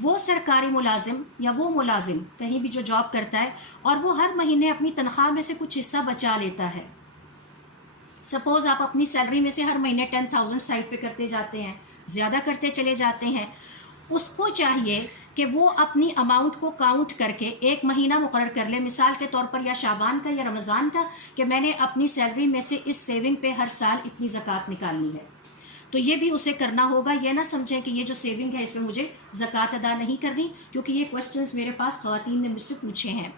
وہ سرکاری ملازم یا وہ ملازم کہیں بھی جو جاب کرتا ہے اور وہ ہر مہینے اپنی تنخواہ میں سے کچھ حصہ بچا لیتا ہے، سپوز آپ اپنی سیلری میں سے ہر مہینے 10,000 سائڈ پہ کرتے جاتے ہیں، زیادہ کرتے چلے جاتے ہیں، اس کو چاہیے کہ وہ اپنی اماؤنٹ کو کاؤنٹ کر کے ایک مہینہ مقرر کر لے، مثال کے طور پر یا شعبان کا یا رمضان کا، کہ میں نے اپنی سیلری میں سے اس سیونگ پہ ہر سال اتنی زکوٰۃ نکالنی ہے. تو یہ بھی اسے کرنا ہوگا، یہ نہ سمجھیں کہ یہ جو سیونگ ہے اس میں مجھے زکوٰۃ ادا نہیں کرنی، کیونکہ یہ کوسچنز میرے پاس خواتین نے مجھ سے پوچھے ہیں.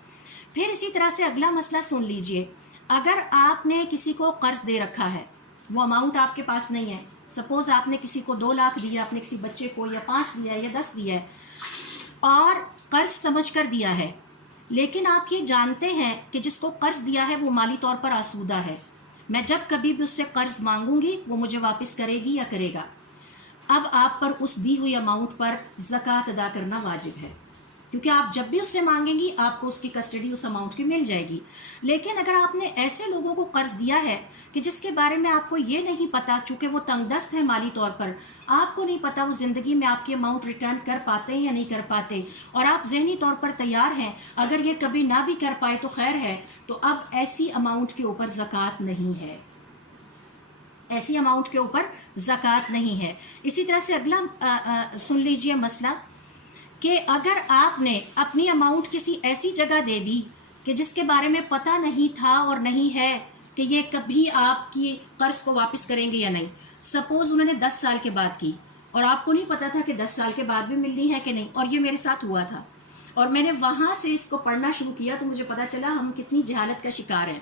پھر اسی طرح سے اگلا مسئلہ سن لیجئے، اگر آپ نے کسی کو قرض دے رکھا ہے، وہ اماؤنٹ آپ کے پاس نہیں ہے، سپوز آپ نے کسی کو 2 لاکھ دیا، آپ نے کسی بچے کو یا 5 دیا یا 10 دیا ہے اور قرض سمجھ کر دیا ہے، لیکن آپ یہ جانتے ہیں کہ جس کو قرض دیا ہے وہ مالی طور پر آسودہ ہے، میں جب کبھی بھی اس سے قرض مانگوں گی وہ مجھے واپس کرے گی یا کرے گا، اب آپ پر اس دی ہوئی اماؤنٹ پر زکوٰۃ ادا کرنا واجب ہے، کیونکہ آپ جب بھی اس سے مانگیں گی آپ کو اس کی کسٹڈی اس اماؤنٹ کی مل جائے گی. لیکن اگر آپ نے ایسے لوگوں کو قرض دیا ہے کہ جس کے بارے میں آپ کو یہ نہیں پتا، چونکہ وہ تنگ دست ہے مالی طور پر، آپ کو نہیں پتا وہ زندگی میں آپ کی اماؤنٹ ریٹرن کر پاتے ہیں یا نہیں کر پاتے، اور آپ ذہنی طور پر تیار ہیں اگر یہ کبھی نہ بھی کر پائے تو خیر ہے، تو اب ایسی اماؤنٹ کے اوپر زکوٰۃ نہیں ہے، ایسی اماؤنٹ کے اوپر زکوٰۃ نہیں ہے. اسی طرح سے اگلا سن لیجئے مسئلہ کہ اگر آپ نے اپنی اماؤنٹ کسی ایسی جگہ دے دی کہ جس کے بارے میں پتہ نہیں تھا اور نہیں ہے کہ یہ کبھی آپ کی قرض کو واپس کریں گے یا نہیں، سپوز انہوں نے 10 سال کے بعد کی اور آپ کو نہیں پتا تھا کہ 10 سال کے بعد بھی ملنی ہے کہ نہیں، اور یہ میرے ساتھ ہوا تھا اور میں نے وہاں سے اس کو پڑھنا شروع کیا تو مجھے پتا چلا ہم کتنی جہالت کا شکار ہیں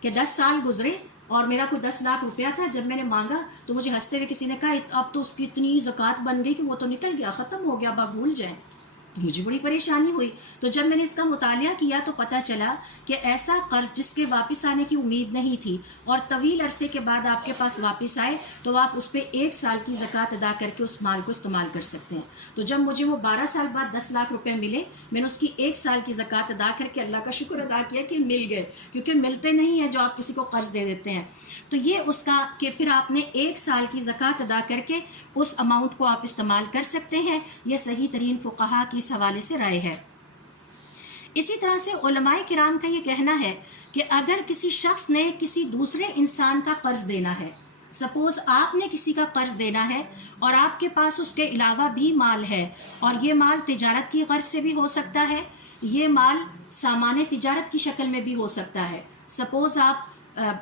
کہ 10 سال گزرے اور میرا کوئی 10 لاکھ روپیہ تھا. جب میں نے مانگا تو مجھے ہنستے ہوئے کسی نے کہا اب تو اس کی اتنی زکوٰۃ بن گئی کہ وہ تو نکل گیا، ختم ہو گیا، اب آپ بھول جائیں. مجھے بڑی پریشانی ہوئی. تو جب میں نے اس کا مطالعہ کیا تو پتہ چلا کہ ایسا قرض جس کے واپس آنے کی امید نہیں تھی اور طویل عرصے کے بعد آپ کے پاس واپس آئے تو آپ اس پہ 1 سال کی زکوٰۃ ادا کر کے اس مال کو استعمال کر سکتے ہیں. تو جب مجھے وہ 12 سال بعد 10 لاکھ روپے ملے، میں نے اس کی 1 سال کی زکوٰۃ ادا کر کے اللہ کا شکر ادا کیا کہ مل گئے، کیونکہ ملتے نہیں ہیں جو آپ کسی کو قرض دے دیتے ہیں. تو یہ اس کا کہ پھر آپ نے 1 سال کی زکوٰۃ ادا کر کے اس اماؤنٹ کو آپ استعمال کر سکتے ہیں. یہ صحیح ترین فقہا کی اس حوالے سے رائے ہے. اسی طرح سے علماء کرام کا یہ کہنا ہے کہ اگر کسی شخص نے کسی دوسرے انسان کا قرض دینا ہے، سپوز آپ نے کسی کا قرض دینا ہے اور آپ کے پاس اس کے علاوہ بھی مال ہے، اور یہ مال تجارت کی غرض سے بھی ہو سکتا ہے، یہ مال سامان تجارت کی شکل میں بھی ہو سکتا ہے. سپوز آپ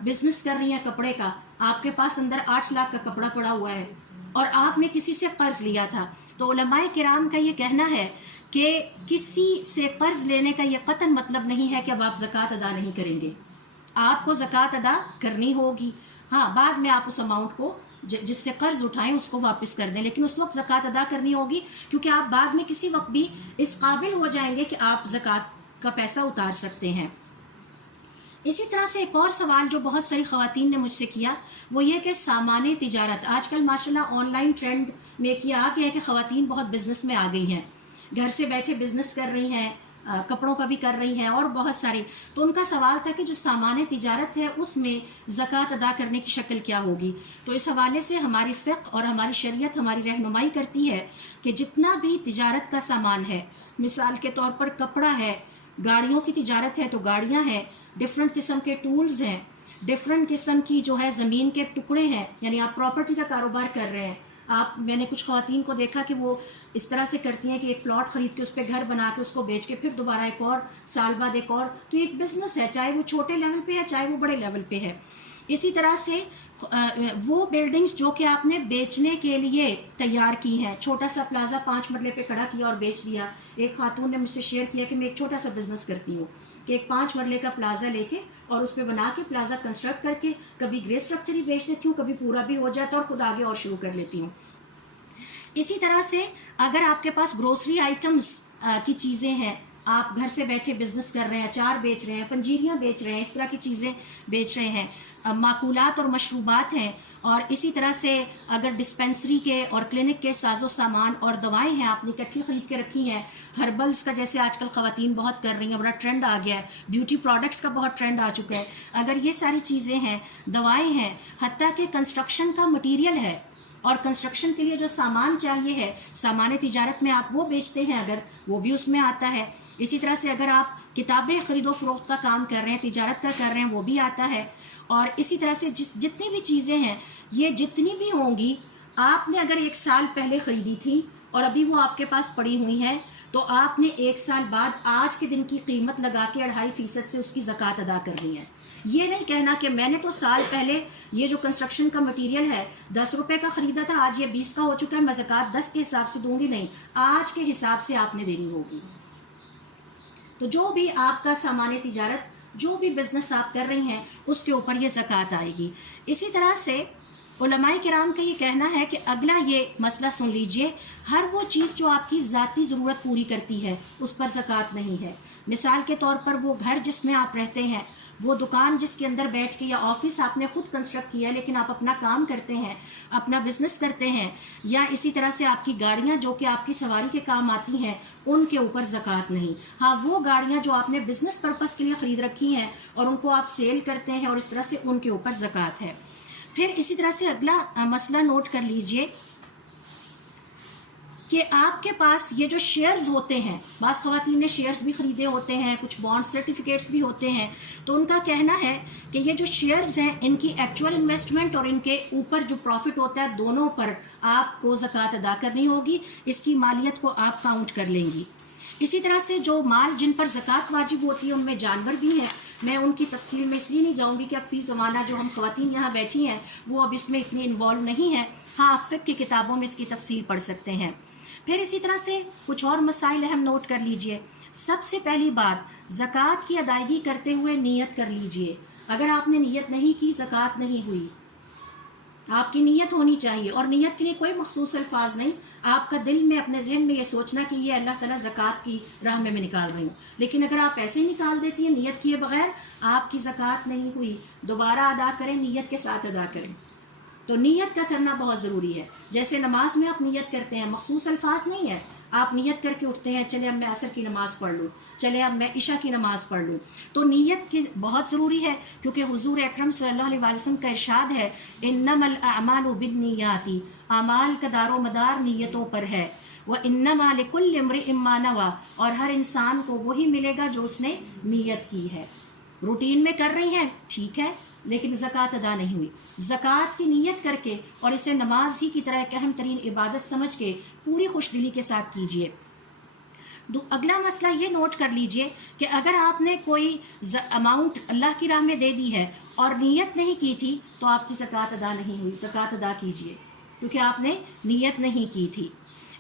بزنس کر رہی ہیں کپڑے کا، آپ کے پاس اندر 8 لاکھ کا کپڑا پڑا ہوا ہے اور آپ نے کسی سے قرض لیا تھا. تو علماء کرام کا یہ کہنا ہے کہ کسی سے قرض لینے کا یہ قطعاً مطلب نہیں ہے کہ اب آپ زکوٰۃ ادا نہیں کریں گے. آپ کو زکوٰۃ ادا کرنی ہوگی. ہاں، بعد میں آپ اس اماؤنٹ کو جس سے قرض اٹھائیں اس کو واپس کر دیں، لیکن اس وقت زکوٰۃ ادا کرنی ہوگی، کیونکہ آپ بعد میں کسی وقت بھی اس قابل ہو جائیں گے کہ آپ زکوٰۃ کا پیسہ اتار سکتے ہیں. اسی طرح سے ایک اور سوال جو بہت ساری خواتین نے مجھ سے کیا وہ یہ کہ سامان تجارت، آج کل ماشاءاللہ آن لائن ٹرینڈ میں کیا آ گیا ہے کہ خواتین بہت بزنس میں آ گئی ہیں، گھر سے بیٹھے بزنس کر رہی ہیں، کپڑوں کا بھی کر رہی ہیں اور بہت سارے. تو ان کا سوال تھا کہ جو سامان تجارت ہے اس میں زکوٰۃ ادا کرنے کی شکل کیا ہوگی. تو اس حوالے سے ہماری فقہ اور ہماری شریعت ہماری رہنمائی کرتی ہے کہ جتنا بھی تجارت کا سامان ہے، مثال کے طور پر کپڑا ہے، گاڑیوں کی تجارت ہے تو گاڑیاں ہیں، ڈفرینٹ قسم کے ٹولز ہیں، ڈفرینٹ قسم کی جو ہے زمین کے ٹکڑے ہیں، یعنی آپ پراپرٹی کا کاروبار کر رہے ہیں. میں نے کچھ خواتین کو دیکھا کہ وہ اس طرح سے کرتی ہیں کہ ایک پلاٹ خرید کے اس پہ گھر بنا کے اس کو بیچ کے پھر دوبارہ ایک اور سال بعد ایک اور. تو ایک بزنس ہے، چاہے وہ چھوٹے لیول پہ ہے چاہے وہ بڑے لیول پہ ہے. اسی طرح سے وہ بلڈنگز جو کہ آپ نے بیچنے کے لیے تیار کی ہیں، چھوٹا سا پلازا 5 مرلے پہ کھڑا کیا اور بیچ دیا. ایک خاتون نے مجھ سے شیئر کیا کہ میں ایک چھوٹا سا بزنس کرتی ہوں کہ ایک 5 مرلے کا پلازا لے کے اور اس پہ بنا کے پلازا کنسٹرکٹ کر کے کبھی گرے اسٹرکچر ہی بیچ دیتی ہوں، کبھی پورا بھی ہو جاتا ہے اور خود آگے اور شروع کر لیتی ہوں. اسی طرح سے اگر آپ کے پاس گروسری آئٹمز کی چیزیں ہیں، آپ گھر سے بیٹھے بزنس کر رہے ہیں، اچار بیچ رہے ہیں، پنجیریاں بیچ رہے ہیں، اس طرح کی چیزیں بیچ رہے ہیں، معقولات اور مشروبات ہیں، اور اسی طرح سے اگر ڈسپینسری کے اور کلینک کے ساز و سامان اور دوائیں ہیں آپ نے اکٹھی خرید کے رکھی ہیں، ہربلز کا جیسے آج کل خواتین بہت کر رہی ہیں، بڑا ٹرینڈ آ گیا ہے، بیوٹی پروڈکٹس کا بہت ٹرینڈ آ چکا ہے. اگر یہ ساری چیزیں ہیں، دوائیں ہیں، حتیٰ کہ کنسٹرکشن کا مٹیریل ہے اور کنسٹرکشن کے لیے جو سامان چاہیے ہے، سامان تجارت میں آپ وہ بیچتے ہیں اگر، وہ بھی اس میں آتا ہے. اسی طرح سے اگر آپ کتابیں خرید و فروخت کا کام کر رہے ہیں، تجارت کا کر رہے ہیں، وہ بھی آتا ہے. اور اسی طرح سے جتنی بھی چیزیں ہیں، یہ جتنی بھی ہوں گی، آپ نے اگر 1 سال پہلے خریدی تھی اور ابھی وہ آپ کے پاس پڑی ہوئی ہیں تو آپ نے 1 سال بعد آج کے دن کی قیمت لگا کے 2.5% سے اس کی زکوٰۃ ادا کرنی ہے. یہ نہیں کہنا کہ میں نے تو سال پہلے یہ جو کنسٹرکشن کا مٹیریل ہے 10 روپے کا خریدا تھا، آج یہ 20 کا ہو چکا ہے، میں زکوٰۃ 10 کے حساب سے دوں گی. نہیں، آج کے حساب سے آپ نے دینی ہوگی. تو جو بھی آپ کا سامان تجارت، جو بھی بزنس آپ کر رہی ہیں، اس کے اوپر یہ زکوٰۃ آئے گی. اسی طرح سے علماء کرام کا یہ کہنا ہے کہ اگلا یہ مسئلہ سن لیجئے، ہر وہ چیز جو آپ کی ذاتی ضرورت پوری کرتی ہے اس پر زکوٰۃ نہیں ہے. مثال کے طور پر وہ گھر جس میں آپ رہتے ہیں، وہ دکان جس کے اندر بیٹھ کے، یا آفس آپ نے خود کنسٹرکٹ کیا ہے لیکن آپ اپنا کام کرتے ہیں، اپنا بزنس کرتے ہیں، یا اسی طرح سے آپ کی گاڑیاں جو کہ آپ کی سواری کے کام آتی ہیں، ان کے اوپر زکوٰۃ نہیں. ہاں، وہ گاڑیاں جو آپ نے بزنس پرپس کے لیے خرید رکھی ہیں اور ان کو آپ سیل کرتے ہیں اور اس طرح سے ان کے اوپر زکوٰۃ ہے. پھر اسی طرح سے اگلا مسئلہ نوٹ کر لیجئے کہ آپ کے پاس یہ جو شیئرز ہوتے ہیں، بعض خواتین نے شیئرز بھی خریدے ہوتے ہیں، کچھ بانڈ سرٹیفکیٹس بھی ہوتے ہیں، تو ان کا کہنا ہے کہ یہ جو شیئرز ہیں ان کی ایکچوئل انویسٹمنٹ اور ان کے اوپر جو پروفٹ ہوتا ہے، دونوں پر آپ کو زکوٰۃ ادا کرنی ہوگی. اس کی مالیت کو آپ کاؤنٹ کر لیں گی. اسی طرح سے جو مال جن پر زکوٰۃ واجب ہوتی ہے ان میں جانور بھی ہیں. میں ان کی تفصیل میں اس لیے نہیں جاؤں گی کہ اب فی زمانہ جو ہم خواتین یہاں بیٹھی ہیں وہ اب اس میں اتنی انوالو نہیں ہیں. ہاں، فقہ کی کتابوں میں اس کی تفصیل پڑھ سکتے ہیں. پھر اسی طرح سے کچھ اور مسائل اہم نوٹ کر لیجئے. سب سے پہلی بات، زکوٰۃ کی ادائیگی کرتے ہوئے نیت کر لیجئے. اگر آپ نے نیت نہیں کی زکوٰۃ نہیں ہوئی. آپ کی نیت ہونی چاہیے، اور نیت کے لیے کوئی مخصوص الفاظ نہیں. آپ کا دل میں اپنے ذہن میں یہ سوچنا کہ یہ اللہ تعالیٰ زکوٰۃ کی راہ میں نکال رہی ہوں. لیکن اگر آپ ایسے ہی نکال دیتی ہیں نیت کیے بغیر، آپ کی زکوٰۃ نہیں ہوئی. دوبارہ ادا کریں، نیت کے ساتھ ادا کریں. تو نیت کا کرنا بہت ضروری ہے. جیسے نماز میں آپ نیت کرتے ہیں، مخصوص الفاظ نہیں ہے. آپ نیت کر کے اٹھتے ہیں، چلے اب میں عصر کی نماز پڑھ لوں، چلے اب میں عشاء کی نماز پڑھ لوں. تو نیت کی بہت ضروری ہے، کیونکہ حضور اکرم صلی اللہ علیہ وسلم کا ارشاد ہے انما الاعمال بالنیات، اعمال کا دار و مدار نیتوں پر ہے. وانما لکل امرئ ما نوى، اور ہر انسان کو وہی ملے گا جو اس نے نیت کی ہے. روٹین میں کر رہی ہیں ٹھیک ہے، لیکن زکوٰۃ ادا نہیں ہوئی. زکوٰۃ کی نیت کر کے اور اسے نماز ہی کی طرح ایک اہم ترین عبادت سمجھ کے پوری خوش دلی کے ساتھ کیجیے. اگلا مسئلہ یہ نوٹ کر لیجئے کہ اگر آپ نے کوئی اماؤنٹ اللہ کی راہ میں دے دی ہے اور نیت نہیں کی تھی تو آپ کی زکوٰۃ ادا نہیں ہوئی. زکوٰۃ ادا کیجیے، کیونکہ آپ نے نیت نہیں کی تھی.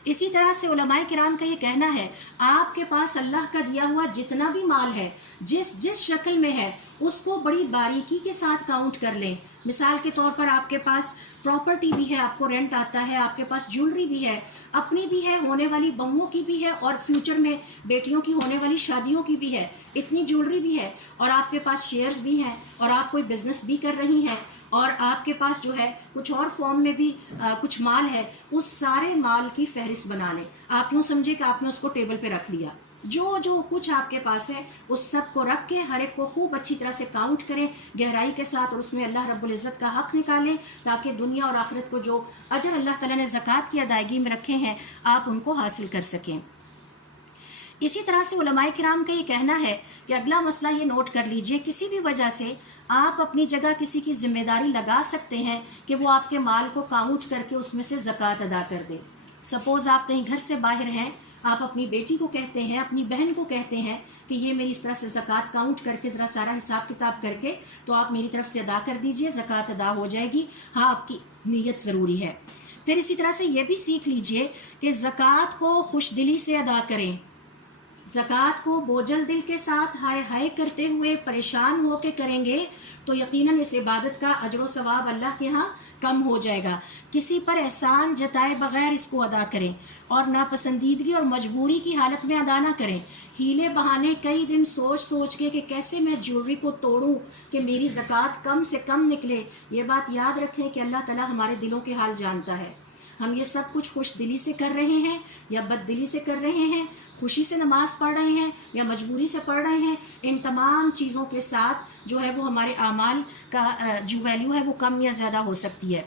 اسی طرح سے علماء کرام کا یہ کہنا ہے آپ کے پاس اللہ کا دیا ہوا جتنا بھی مال ہے، جس شکل میں ہے، اس کو بڑی باریکی کے ساتھ کاؤنٹ کر لیں. مثال کے طور پر آپ کے پاس پراپرٹی بھی ہے، آپ کو رینٹ آتا ہے، آپ کے پاس جیولری بھی ہے، اپنی بھی ہے، ہونے والی بہوؤں کی بھی ہے، اور فیوچر میں بیٹیوں کی ہونے والی شادیوں کی بھی ہے. اتنی جیولری بھی ہے، اور آپ کے پاس شیئرز بھی ہیں، اور آپ کوئی بزنس بھی کر رہی ہیں، اور آپ کے پاس جو ہے کچھ اور فارم میں بھی کچھ مال ہے. اس سارے مال کی فہرست بنا لیں. آپ یوں سمجھے کہ آپ نے اس کو ٹیبل پہ رکھ لیا. جو کچھ آپ کے پاس ہے اس سب کو رکھ کے ہر ایک کو خوب اچھی طرح سے کاؤنٹ کریں گہرائی کے ساتھ، اور اس میں اللہ رب العزت کا حق نکالیں تاکہ دنیا اور آخرت کو جو اجر اللہ تعالیٰ نے زکوٰۃ کی ادائیگی میں رکھے ہیں آپ ان کو حاصل کر سکیں. اسی طرح سے علماء کرام کا یہ کہنا ہے کہ اگلا مسئلہ یہ نوٹ کر لیجئے، کسی بھی وجہ سے آپ اپنی جگہ کسی کی ذمہ داری لگا سکتے ہیں کہ وہ آپ کے مال کو کاؤنٹ کر کے اس میں سے زکوٰۃ ادا کر دے. سپوز آپ کہیں گھر سے باہر ہیں، آپ اپنی بیٹی کو کہتے ہیں، اپنی بہن کو کہتے ہیں کہ یہ میری اس طرح سے زکوٰۃ کاؤنٹ کر کے ذرا سارا حساب کتاب کر کے تو آپ میری طرف سے ادا کر دیجئے، زکوٰۃ ادا ہو جائے گی. ہاں، آپ کی نیت ضروری ہے. پھر اسی طرح سے یہ بھی سیکھ لیجئے کہ زکوٰۃ کو خوش دلی سے ادا کریں. زکوٰۃ کو بوجھل دل کے ساتھ ہائے ہائے کرتے ہوئے پریشان ہو کے کریں گے تو یقیناً اس عبادت کا اجر و ثواب اللہ کے ہاں کم ہو جائے گا. کسی پر احسان جتائے بغیر اس کو ادا کریں، اور ناپسندیدگی اور مجبوری کی حالت میں ادا نہ کریں. ہیلے بہانے کئی دن سوچ کے کہ کیسے میں جیولری کو توڑوں کہ میری زکوٰۃ کم سے کم نکلے. یہ بات یاد رکھیں کہ اللہ تعالیٰ ہمارے دلوں کے حال جانتا ہے. ہم یہ سب کچھ خوش دلی سے کر رہے ہیں یا بد دلی سے کر رہے ہیں، خوشی سے نماز پڑھ رہے ہیں یا مجبوری سے پڑھ رہے ہیں، ان تمام چیزوں کے ساتھ جو ہے وہ ہمارے اعمال کا جو ویلیو ہے وہ کم یا زیادہ ہو سکتی ہے.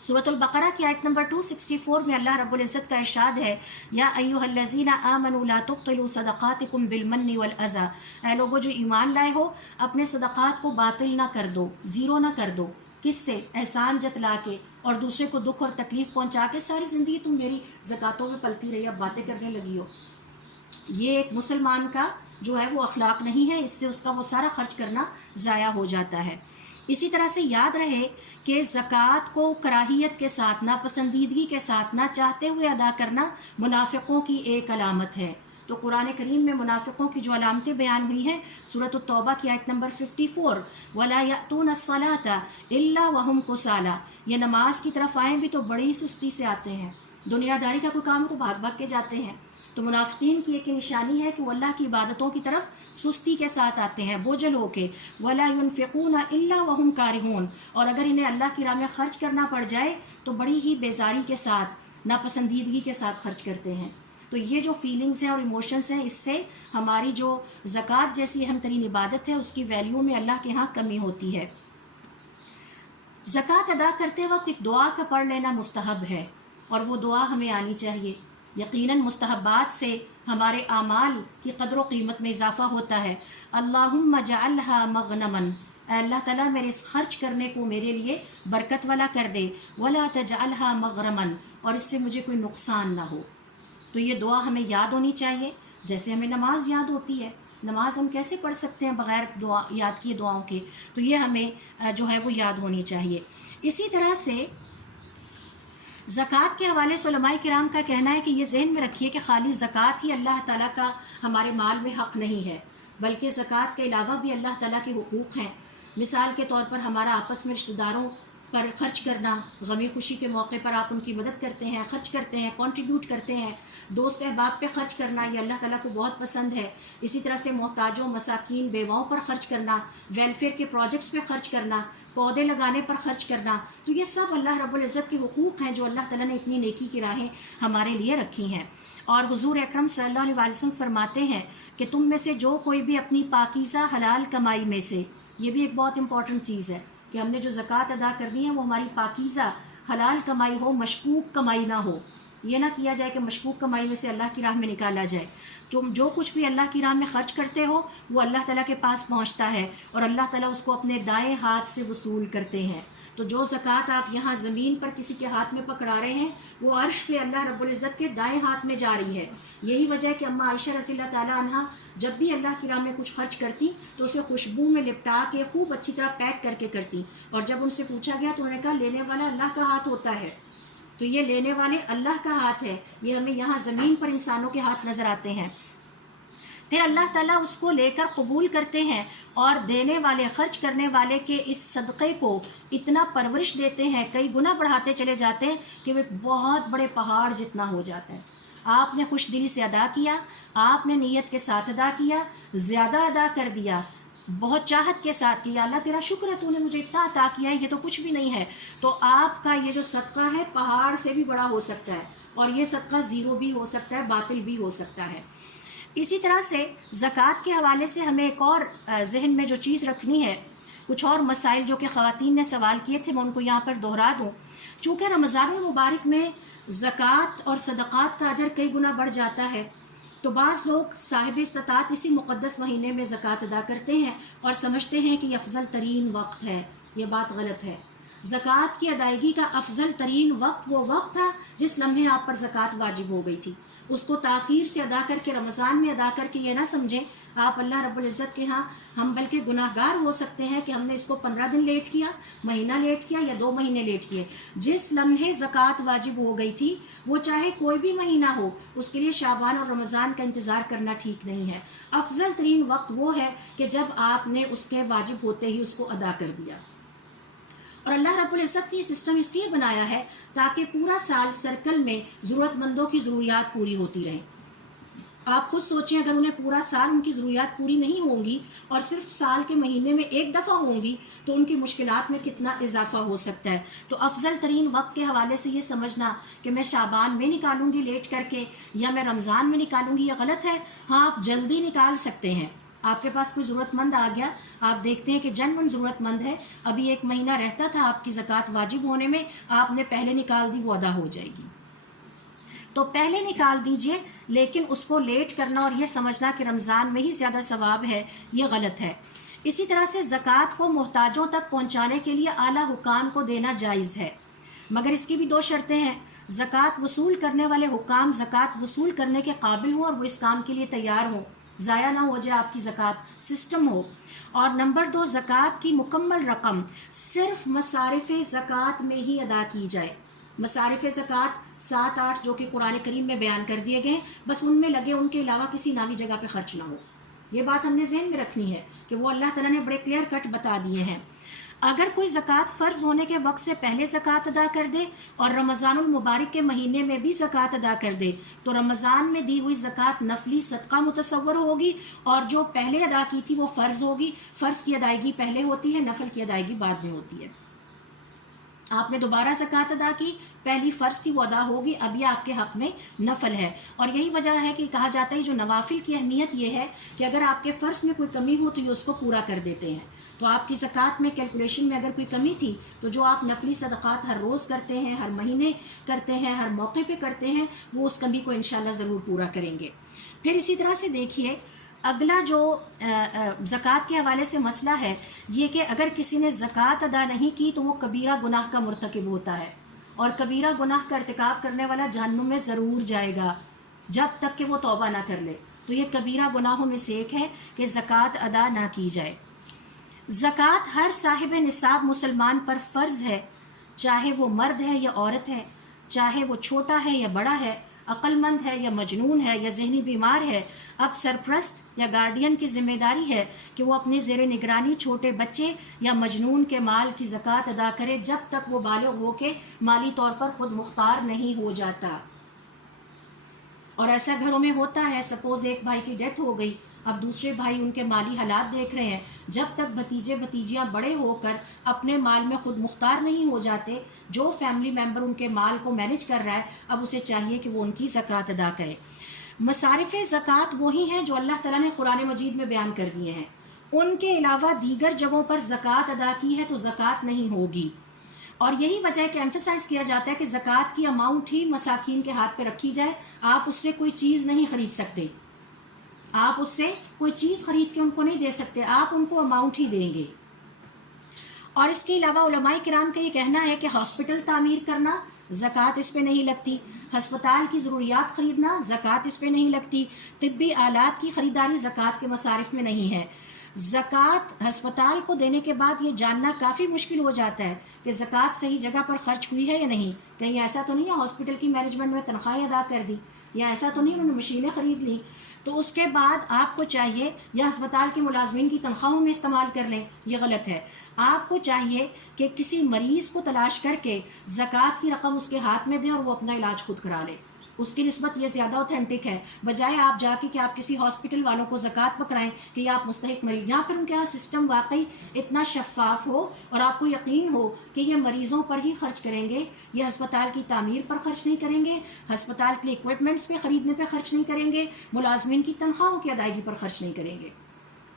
سورۃ البقرہ کی آیت نمبر 264 میں اللہ رب العزت کا ارشاد ہے یا ایھا الذین آمنوا لا تبطلوا صدقاتکم بالمن والاذی، اے لوگو جو ایمان لائے ہو اپنے صدقات کو باطل نہ کر دو، زیرو نہ کر دو. کس سے؟ احسان جتلا کے اور دوسرے کو دکھ اور تکلیف پہنچا کے. ساری زندگی تم میری زکاتوں میں پلتی رہی، اب باتیں کرنے لگی ہو. یہ ایک مسلمان کا جو ہے وہ اخلاق نہیں ہے، اس سے اس کا وہ سارا خرچ کرنا ضائع ہو جاتا ہے. اسی طرح سے یاد رہے کہ زکوٰۃ کو کراہیت کے ساتھ، ناپسندیدگی کے ساتھ، نہ چاہتے ہوئے ادا کرنا منافقوں کی ایک علامت ہے. تو قرآن کریم میں منافقوں کی جو علامتیں بیان ہوئی ہیں، سورۃ التوبہ کی آیت نمبر 54، وَلَا يَأْتُونَ الصَّلَاةَ إِلَّا وَهُمْ كُسَالَىٰ، یہ نماز کی طرف آئیں بھی تو بڑی سستی سے آتے ہیں. دنیا داری کا کوئی کام تو بھاگ بھاگ کے جاتے ہیں. تو منافقین کی ایک نشانی ہے کہ وہ اللہ کی عبادتوں کی طرف سستی کے ساتھ آتے ہیں، بوجھل ہو کے. وَلَا يُنْفِقُونَ إِلَّا وَهُمْ كَارِهُونَ، اور اگر انہیں اللہ کی راہ میں خرچ کرنا پڑ جائے تو بڑی ہی بیزاری کے ساتھ، ناپسندیدگی کے ساتھ خرچ کرتے ہیں. تو یہ جو فیلنگز ہیں اور ایموشنز ہیں، اس سے ہماری جو زکوٰۃ جیسی اہم ترین عبادت ہے اس کی ویلیو میں اللہ کے ہاں کمی ہوتی ہے. زکوٰۃ ادا کرتے وقت ایک دعا کا پڑھ لینا مستحب ہے، اور وہ دعا ہمیں آنی چاہیے. یقیناً مستحبات سے ہمارے اعمال کی قدر و قیمت میں اضافہ ہوتا ہے. اللہم اجعلھا مغنما، اے اللہ تعالیٰ میرے اس خرچ کرنے کو میرے لیے برکت والا کر دے. ولا تجعلھا مغرما، اور اس سے مجھے کوئی نقصان نہ ہو. تو یہ دعا ہمیں یاد ہونی چاہیے، جیسے ہمیں نماز یاد ہوتی ہے. نماز ہم کیسے پڑھ سکتے ہیں بغیر دعا یاد کیے دعاؤں کے؟ تو یہ ہمیں جو ہے وہ یاد ہونی چاہیے. اسی طرح سے زکوٰۃ کے حوالے سے علماء کرام کا کہنا ہے کہ یہ ذہن میں رکھیے کہ خالی زکوٰۃ ہی اللہ تعالیٰ کا ہمارے مال میں حق نہیں ہے، بلکہ زکوٰۃ کے علاوہ بھی اللہ تعالیٰ کے حقوق ہیں. مثال کے طور پر ہمارا آپس میں رشتہ داروں پر خرچ کرنا، غمی خوشی کے موقع پر آپ ان کی مدد کرتے ہیں، خرچ کرتے ہیں، کنٹریبیوٹ کرتے ہیں، دوست احباب پہ خرچ کرنا، یہ اللہ تعالیٰ کو بہت پسند ہے. اسی طرح سے محتاجوں، مساکین، بیواؤں پر خرچ کرنا، ویلفیئر کے پروجیکٹس پہ خرچ کرنا، پودے لگانے پر خرچ کرنا، تو یہ سب اللہ رب العزت کے حقوق ہیں جو اللہ تعالیٰ نے اتنی نیکی کی راہیں ہمارے لیے رکھی ہیں. اور حضور اکرم صلی اللہ علیہ وسلم فرماتے ہیں کہ تم میں سے جو کوئی بھی اپنی پاکیزہ حلال کمائی میں سے، یہ بھی ایک بہت امپورٹنٹ چیز ہے کہ ہم نے جو زکوٰۃ ادا کرنی ہے وہ ہماری پاکیزہ حلال کمائی ہو، مشکوک کمائی نہ ہو. یہ نہ کیا جائے کہ مشکوک کمائی میں سے اللہ کی راہ میں نکالا جائے. تم جو کچھ بھی اللہ کی راہ میں خرچ کرتے ہو وہ اللہ تعالیٰ کے پاس پہنچتا ہے اور اللہ تعالیٰ اس کو اپنے دائیں ہاتھ سے وصول کرتے ہیں. تو جو زکوٰۃ آپ یہاں زمین پر کسی کے ہاتھ میں پکڑا رہے ہیں وہ عرش پہ اللہ رب العزت کے دائیں ہاتھ میں جا رہی ہے. یہی وجہ ہے کہ اماں عائشہ رضی اللہ تعالیٰ عنہ جب بھی اللہ کی راہ میں کچھ خرچ کرتی تو اسے خوشبو میں لپٹا کے خوب اچھی طرح پیک کر کے کرتی. اور جب ان سے پوچھا گیا تو انہوں نے کہا لینے والا اللہ کا ہاتھ ہوتا ہے. تو یہ لینے والے اللہ کا ہاتھ ہے، یہ ہمیں یہاں زمین پر انسانوں کے ہاتھ نظر آتے ہیں. پھر اللہ تعالیٰ اس کو لے کر قبول کرتے ہیں اور دینے والے، خرچ کرنے والے کے اس صدقے کو اتنا پرورش دیتے ہیں، کئی گنا بڑھاتے چلے جاتے ہیں کہ وہ ایک بہت بڑے پہاڑ جتنا ہو جاتا ہے. آپ نے خوش دلی سے ادا کیا، آپ نے نیت کے ساتھ ادا کیا، زیادہ ادا کر دیا، بہت چاہت کے ساتھ کیا، اللہ تیرا شکر ہے تو نے مجھے اتنا عطا کیا ہے، یہ تو کچھ بھی نہیں ہے، تو آپ کا یہ جو صدقہ ہے پہاڑ سے بھی بڑا ہو سکتا ہے اور یہ صدقہ زیرو بھی ہو سکتا ہے، باطل بھی ہو سکتا ہے. اسی طرح سے زکوٰۃ کے حوالے سے ہمیں ایک اور ذہن میں جو چیز رکھنی ہے، کچھ اور مسائل جو کہ خواتین نے سوال کیے تھے میں ان کو یہاں پر دہرا دوں. چونکہ رمضان المبارک میں زکوٰۃ اور صدقات کا اجر کئی گنا بڑھ جاتا ہے، تو بعض لوگ صاحب استطاعت اسی مقدس مہینے میں زکوٰۃ ادا کرتے ہیں اور سمجھتے ہیں کہ یہ افضل ترین وقت ہے. یہ بات غلط ہے. زکوٰۃ کی ادائیگی کا افضل ترین وقت وہ وقت تھا جس لمحے آپ پر زکوٰۃ واجب ہو گئی تھی. اس کو تاخیر سے ادا کر کے، رمضان میں ادا کر کے یہ نہ سمجھیں آپ اللہ رب العزت کے ہاں ہم بلکہ گناہ گار ہو سکتے ہیں کہ ہم نے اس کو 15 دن لیٹ کیا، مہینہ لیٹ کیا یا 2 مہینے لیٹ کیے. جس لمحے زکوٰۃ واجب ہو گئی تھی وہ چاہے کوئی بھی مہینہ ہو، اس کے لیے شعبان اور رمضان کا انتظار کرنا ٹھیک نہیں ہے. افضل ترین وقت وہ ہے کہ جب آپ نے اس کے واجب ہوتے ہی اس کو ادا کر دیا. اور اللہ رب العزت نے یہ سسٹم اس لیے بنایا ہے تاکہ پورا سال سرکل میں ضرورت مندوں کی ضروریات پوری ہوتی رہیں. آپ خود سوچیں اگر انہیں پورا سال ان کی ضروریات پوری نہیں ہوں گی اور صرف سال کے مہینے میں ایک دفعہ ہوں گی تو ان کی مشکلات میں کتنا اضافہ ہو سکتا ہے. تو افضل ترین وقت کے حوالے سے یہ سمجھنا کہ میں شعبان میں نکالوں گی لیٹ کر کے یا میں رمضان میں نکالوں گی یہ غلط ہے. ہاں آپ جلدی نکال سکتے ہیں. آپ کے پاس کوئی ضرورت مند آ گیا، آپ دیکھتے ہیں کہ جنون ضرورت مند ہے، ابھی 1 مہینہ رہتا تھا آپ کی زکوٰۃ واجب ہونے میں، آپ نے پہلے نکال دی، وہ ادا ہو جائے گی. تو پہلے نکال دیجئے، لیکن اس کو لیٹ کرنا اور یہ سمجھنا کہ رمضان میں ہی زیادہ ثواب ہے یہ غلط ہے. اسی طرح سے زکوٰۃ کو محتاجوں تک پہنچانے کے لیے اعلیٰ حکام کو دینا جائز ہے، مگر اس کی بھی 2 شرطیں ہیں. زکوٰۃ وصول کرنے والے حکام زکوٰۃ وصول کرنے کے قابل ہوں اور وہ اس کام کے لیے تیار ہوں، ضائع نہ ہو جائے آپ کی زکوٰۃ، سسٹم ہو. اور نمبر 2، زکوٰۃ کی مکمل رقم صرف مصارف زکوٰۃ میں ہی ادا کی جائے. مصارف زکوٰۃ 7-8 جو کہ قرآن کریم میں بیان کر دیے گئے، بس ان میں لگے، ان کے علاوہ کسی نالی جگہ پہ خرچ نہ ہو. یہ بات ہم نے ذہن میں رکھنی ہے کہ وہ اللہ تعالیٰ نے بڑے کلیئر کٹ بتا دیے ہیں. اگر کوئی زکوٰۃ فرض ہونے کے وقت سے پہلے زکوٰۃ ادا کر دے اور رمضان المبارک کے مہینے میں بھی زکوٰۃ ادا کر دے تو رمضان میں دی ہوئی زکوٰۃ نفلی صدقہ متصور ہوگی اور جو پہلے ادا کی تھی وہ فرض ہوگی. فرض کی ادائیگی پہلے ہوتی ہے، نفل کی ادائیگی بعد میں ہوتی ہے. آپ نے دوبارہ زکوٰۃ ادا کی، پہلی فرض تھی وہ ادا ہوگی، اب یہ آپ کے حق میں نفل ہے. اور یہی وجہ ہے کہ کہا جاتا ہے جو نوافل کی اہمیت یہ ہے کہ اگر آپ کے فرض میں کوئی کمی ہو تو یہ اس کو پورا کر دیتے ہیں. تو آپ کی زکوٰۃ میں کیلکولیشن میں اگر کوئی کمی تھی تو جو آپ نفلی صدقات ہر روز کرتے ہیں، ہر مہینے کرتے ہیں، ہر موقع پہ کرتے ہیں، وہ اس کمی کو انشاءاللہ ضرور پورا کریں گے. پھر اسی طرح سے دیکھیے اگلا جو زکوٰۃ کے حوالے سے مسئلہ ہے یہ کہ اگر کسی نے زکوٰۃ ادا نہیں کی تو وہ کبیرہ گناہ کا مرتکب ہوتا ہے اور کبیرہ گناہ کا ارتکاب کرنے والا جہنم میں ضرور جائے گا جب تک کہ وہ توبہ نہ کر لے. تو یہ کبیرہ گناہوں میں سے ایک ہے کہ زکوٰۃ ادا نہ کی جائے. زکوٰۃ ہر صاحب نصاب مسلمان پر فرض ہے، چاہے وہ مرد ہے یا عورت ہے، چاہے وہ چھوٹا ہے یا بڑا ہے، عقل مند ہے یا مجنون ہے یا ذہنی بیمار ہے، اب سرپرست یا گارڈین کی ذمہ داری ہے کہ وہ اپنے زیر نگرانی چھوٹے بچے یا مجنون کے مال کی زکوٰۃ ادا کرے جب تک وہ بالغ ہو کے مالی طور پر خود مختار نہیں ہو جاتا۔ اور ایسا گھروں میں ہوتا ہے، سپوز ایک بھائی کی ڈیتھ ہو گئی، اب دوسرے بھائی ان کے مالی حالات دیکھ رہے ہیں، جب تک بھتیجے بھتیجیاں بڑے ہو کر اپنے مال میں خود مختار نہیں ہو جاتے، جو فیملی ممبر ان کے مال کو مینج کر رہا ہے اب اسے چاہیے کہ وہ ان کی زکوٰۃ ادا کرے۔ مصارف زکوٰۃ وہی ہیں جو اللہ تعالیٰ نے قرآن مجید میں بیان کر دیے ہیں، ان کے علاوہ دیگر جگہوں پر زکوٰۃ ادا کی ہے تو زکوٰۃ نہیں ہوگی۔ اور یہی وجہ ہے کہ ایمفسائز کیا جاتا ہے کہ زکوٰۃ کی اماؤنٹ ہی مساکین کے ہاتھ پہ رکھی جائے، آپ اس سے کوئی چیز نہیں خرید سکتے، آپ اس سے کوئی چیز خرید کے ان کو نہیں دے سکتے، آپ ان کو اماؤنٹ ہی دیں گے۔ اور اس کے علاوہ علماء کرام کا یہ کہنا ہے کہ ہاسپٹل تعمیر کرنا زکوٰۃ اس پہ نہیں لگتی، ہسپتال کی ضروریات خریدنا زکوٰۃ اس پہ نہیں لگتی، طبی آلات کی خریداری زکوٰۃ کے مصارف میں نہیں ہے۔ زکوٰۃ ہسپتال کو دینے کے بعد یہ جاننا کافی مشکل ہو جاتا ہے کہ زکوٰۃ صحیح جگہ پر خرچ ہوئی ہے یا نہیں، کہیں ایسا تو نہیں ہے ہاسپٹل کی مینجمنٹ میں تنخواہیں ادا کر دی، یا ایسا تو نہیں انہوں نے مشینیں خرید لی، تو اس کے بعد آپ کو چاہیے یا ہسپتال کے ملازمین کی تنخواہوں میں استعمال کر لیں، یہ غلط ہے۔ آپ کو چاہیے کہ کسی مریض کو تلاش کر کے زکوٰۃ کی رقم اس کے ہاتھ میں دیں اور وہ اپنا علاج خود کرا لے، اس کی نسبت یہ زیادہ اوتھینٹک ہے، بجائے آپ جا کے کہ آپ کسی ہاسپٹل والوں کو زکوٰۃ پکڑائیں کہ یہ آپ مستحق مریض، یہاں پر ان کے یہاں سسٹم واقعی اتنا شفاف ہو اور آپ کو یقین ہو کہ یہ مریضوں پر ہی خرچ کریں گے، یہ ہسپتال کی تعمیر پر خرچ نہیں کریں گے، ہسپتال کے اکوپمنٹس پہ خریدنے پہ خرچ نہیں کریں گے، ملازمین کی تنخواہوں کی ادائیگی پر خرچ نہیں کریں گے۔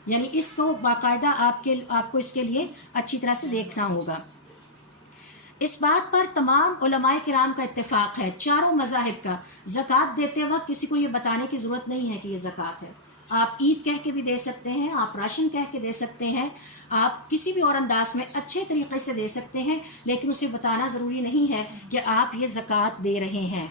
یعنی اس کو باقاعدہ آپ کو اس کے لیے اچھی طرح سے دیکھنا ہوگا۔ اس بات پر تمام علماء کرام کا اتفاق ہے، چاروں مذاہب کا، زکوٰۃ دیتے وقت کسی کو یہ بتانے کی ضرورت نہیں ہے کہ یہ زکوٰۃ ہے۔ آپ عید کہہ کے بھی دے سکتے ہیں، آپ راشن کہہ کے دے سکتے ہیں، آپ کسی بھی اور انداز میں اچھے طریقے سے دے سکتے ہیں، لیکن اسے بتانا ضروری نہیں ہے کہ آپ یہ زکوٰۃ دے رہے ہیں۔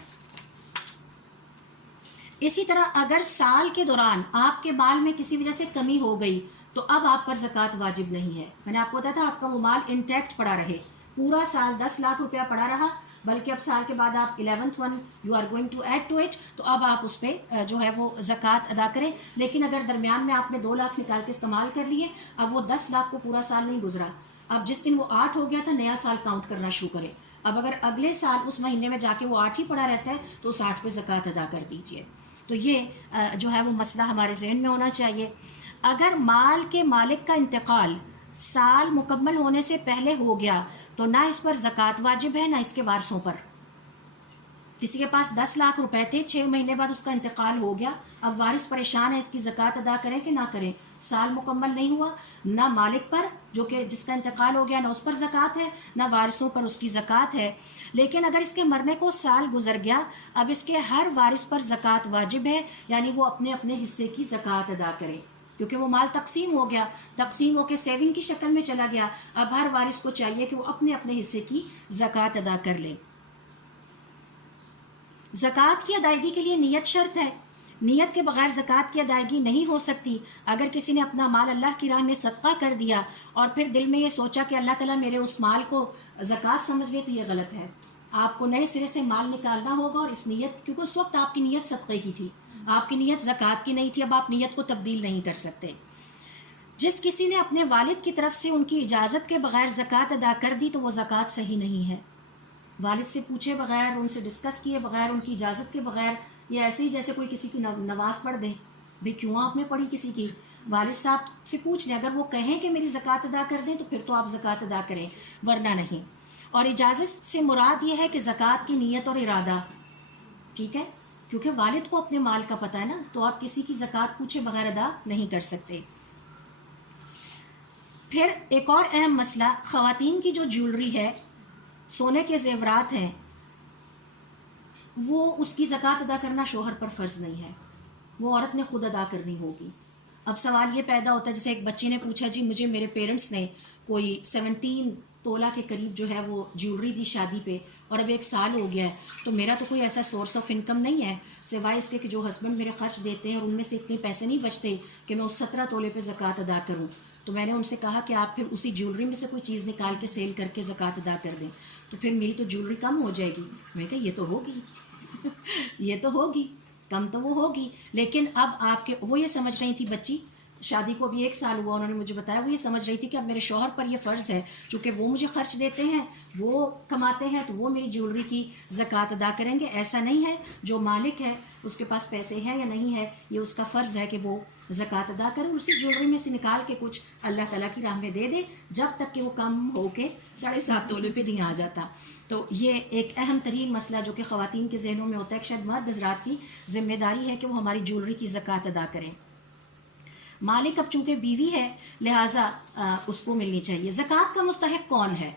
اسی طرح اگر سال کے دوران آپ کے مال میں کسی وجہ سے کمی ہو گئی تو اب آپ پر زکوٰۃ واجب نہیں ہے۔ میں نے آپ کو بتایا تھا آپ کا وہ مال انٹیکٹ پڑا رہے، پورا سال 10 لاکھ روپیہ پڑا رہا، بلکہ اب سال کے بعد آپ 11th one you are going to add to it، تو اب آپ اس پہ جو ہے وہ زکوٰۃ ادا کریں۔ لیکن اگر درمیان میں آپ نے 2 لاکھ نکال کے استعمال کر لیے، اب وہ 10 لاکھ کو پورا سال نہیں گزرا، اب جس دن وہ 8 ہو گیا تھا نیا سال کاؤنٹ کرنا شروع کریں۔ اب اگر اگلے سال اس مہینے میں جا کے وہ 8 ہی پڑا رہتا ہے تو اس 8 پہ زکوٰۃ ادا کر دیجیے۔ تو یہ جو ہے وہ مسئلہ ہمارے ذہن میں ہونا چاہیے۔ اگر مال کے مالک کا انتقال سال مکمل ہونے سے پہلے ہو گیا تو نہ اس پر زکوٰۃ واجب ہے نہ اس کے وارثوں پر۔ کسی کے پاس 10 لاکھ روپے تھے، 6 مہینے بعد اس کا انتقال ہو گیا، اب وارث پریشان ہے اس کی زکوٰۃ ادا کریں کہ نہ کریں، سال مکمل نہیں ہوا، نہ مالک پر جو کہ جس کا انتقال ہو گیا نہ اس پر زکوٰۃ ہے، نہ وارثوں پر اس کی زکوٰۃ ہے۔ لیکن اگر اس کے مرنے کو سال گزر گیا، اب اس کے ہر وارث پر زکوٰۃ واجب ہے، یعنی وہ اپنے اپنے حصے کی زکوٰۃ ادا کرے، کیونکہ وہ مال تقسیم ہو گیا، تقسیم ہو کے سیونگ کی شکل میں چلا گیا، اب ہر وارث کو چاہیے کہ وہ اپنے اپنے حصے کی زکوٰۃ ادا کر لے۔ زکوٰۃ کی ادائیگی کے لیے نیت شرط ہے، نیت کے بغیر زکوٰۃ کی ادائیگی نہیں ہو سکتی۔ اگر کسی نے اپنا مال اللہ کی راہ میں صدقہ کر دیا اور پھر دل میں یہ سوچا کہ اللہ تعالیٰ میرے اس مال کو زکوٰۃ سمجھ لے تو یہ غلط ہے۔ آپ کو نئے سرے سے مال نکالنا ہوگا، اور اس نیت، کیونکہ اس وقت آپ کی نیت صدقے کی تھی، آپ کی نیت زکوٰۃ کی نہیں تھی، اب آپ نیت کو تبدیل نہیں کر سکتے۔ جس کسی نے اپنے والد کی طرف سے ان کی اجازت کے بغیر زکوٰۃ ادا کر دی تو وہ زکوٰۃ صحیح نہیں ہے۔ والد سے پوچھے بغیر، ان سے ڈسکس کیے بغیر، ان کی اجازت کے بغیر، یہ ایسے ہی جیسے کوئی کسی کی نماز پڑھ دے، بھئی کیوں آپ نے پڑھی کسی کی؟ والد صاحب سے پوچھ لیں، اگر وہ کہیں کہ میری زکوٰۃ ادا کر دیں تو پھر تو آپ زکوٰۃ ادا کریں، ورنہ نہیں۔ اور اجازت سے مراد یہ ہے کہ زکوٰۃ کی نیت اور ارادہ، ٹھیک ہے، کیونکہ والد کو اپنے مال کا پتہ ہے نا، تو آپ کسی کی زکوٰۃ پوچھے بغیر ادا نہیں کر سکتے۔ پھر ایک اور اہم مسئلہ، خواتین کی جو جیولری ہے، سونے کے زیورات ہیں، وہ اس کی زکوٰۃ ادا کرنا شوہر پر فرض نہیں ہے، وہ عورت نے خود ادا کرنی ہوگی۔ اب سوال یہ پیدا ہوتا ہے، جیسے ایک بچی نے پوچھا جی مجھے میرے پیرنٹس نے کوئی 17 تولہ کے قریب جو ہے وہ جیولری دی شادی پہ، اور اب 1 سال ہو گیا ہے، تو میرا تو کوئی ایسا سورس آف انکم نہیں ہے سوائے اس کے کہ جو ہسبینڈ میرے خرچ دیتے ہیں، اور ان میں سے اتنے پیسے نہیں بچتے کہ میں اس 17 تولے پہ زکوٰۃ ادا کروں۔ تو میں نے ان سے کہا کہ آپ پھر اسی جیولری میں سے کوئی چیز نکال کے سیل کر کے زکوٰۃ ادا کر دیں، تو پھر میری تو جیولری کم ہو جائے گی۔ میں کہا یہ تو ہوگی یہ تو ہوگی، کم تو وہ ہوگی، لیکن اب آپ کے وہ یہ سمجھ رہی تھی بچی، شادی کو ابھی 1 سال ہوا، انہوں نے مجھے بتایا وہ یہ سمجھ رہی تھی کہ اب میرے شوہر پر یہ فرض ہے، چونکہ وہ مجھے خرچ دیتے ہیں، وہ کماتے ہیں، تو وہ میری جیولری کی زکوٰۃ ادا کریں گے۔ ایسا نہیں ہے، جو مالک ہے اس کے پاس پیسے ہیں یا نہیں ہے، یہ اس کا فرض ہے کہ وہ زکوٰۃ ادا کرے، اسی جیولری میں سے نکال کے کچھ اللہ تعالیٰ کی راہ میں دے دے، جب تک کہ وہ کم ہو کے 7.5 تولے پہ نہیں آ جاتا۔ تو یہ ایک اہم ترین مسئلہ جو کہ خواتین کے ذہنوں میں ہوتا ہے کہ شاید مرد حضرات کی ذمہ داری ہے کہ وہ ہماری جیولری کی زکوٰۃ ادا کریں۔ مالک اب چونکہ بیوی ہے لہٰذا اس کو ملنی چاہیے۔ زکوٰۃ کا مستحق کون ہے؟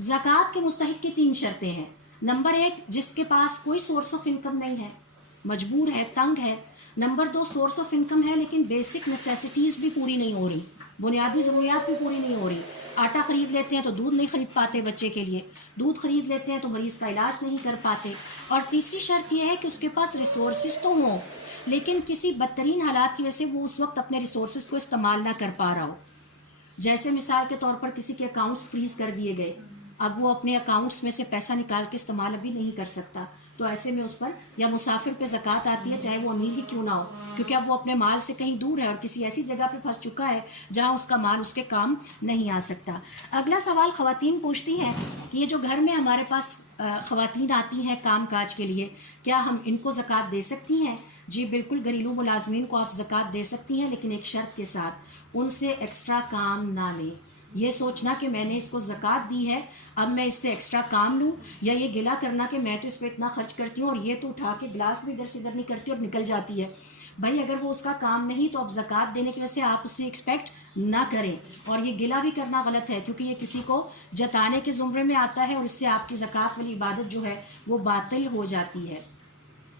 زکوٰۃ کے مستحق کی 3 شرطیں ہیں۔ نمبر 1، جس کے پاس کوئی سورس آف انکم نہیں ہے، مجبور ہے، تنگ ہے۔ نمبر 2، سورس آف انکم ہے لیکن بیسک نیسیسٹیز بھی پوری نہیں ہو رہی، بنیادی ضروریات بھی پوری نہیں ہو رہی۔ آٹا خرید لیتے ہیں تو دودھ نہیں خرید پاتے بچے کے لیے، دودھ خرید لیتے ہیں تو مریض کا علاج نہیں کر پاتے۔ اور تیسری شرط یہ ہے کہ اس کے پاس ریسورسز تو ہوں لیکن کسی بدترین حالات کی وجہ سے وہ اس وقت اپنے ریسورسز کو استعمال نہ کر پا رہا ہو۔ جیسے مثال کے طور پر کسی کے اکاؤنٹس فریز کر دیے گئے، اب وہ اپنے اکاؤنٹس میں سے پیسہ نکال کے استعمال ابھی نہیں کر سکتا، تو ایسے میں اس پر یا مسافر پہ زکوٰۃ آتی ہے چاہے وہ امیر ہی کیوں نہ ہو، کیونکہ اب وہ اپنے مال سے کہیں دور ہے اور کسی ایسی جگہ پہ پھنس چکا ہے جہاں اس کا مال اس کے کام نہیں آ سکتا۔ اگلا سوال خواتین پوچھتی ہیں کہ یہ جو گھر میں ہمارے پاس خواتین آتی ہیں کام کاج کے لیے، کیا ہم ان کو زکوٰۃ دے سکتی ہیں؟ جی بالکل، گھریلو ملازمین کو آپ زکوٰۃ دے سکتی ہیں لیکن ایک شرط کے ساتھ، ان سے ایکسٹرا کام نہ لیں۔ یہ سوچنا کہ میں نے اس کو زکوٰۃ دی ہے اب میں اس سے ایکسٹرا کام لوں، یا یہ گلا کرنا کہ میں تو اس پہ اتنا خرچ کرتی ہوں اور یہ تو اٹھا کے گلاس بھی ادھر سے ادھر نہیں کرتی اور نکل جاتی ہے۔ بھائی اگر وہ اس کا کام نہیں تو اب زکوٰۃ دینے کی وجہ سے آپ اس سے ایکسپیکٹ نہ کریں، اور یہ گلا بھی کرنا غلط ہے کیونکہ یہ کسی کو جتانے کے زمرے میں آتا ہے اور اس سے آپ کی زکوٰۃ والی عبادت جو ہے وہ باطل ہو جاتی ہے،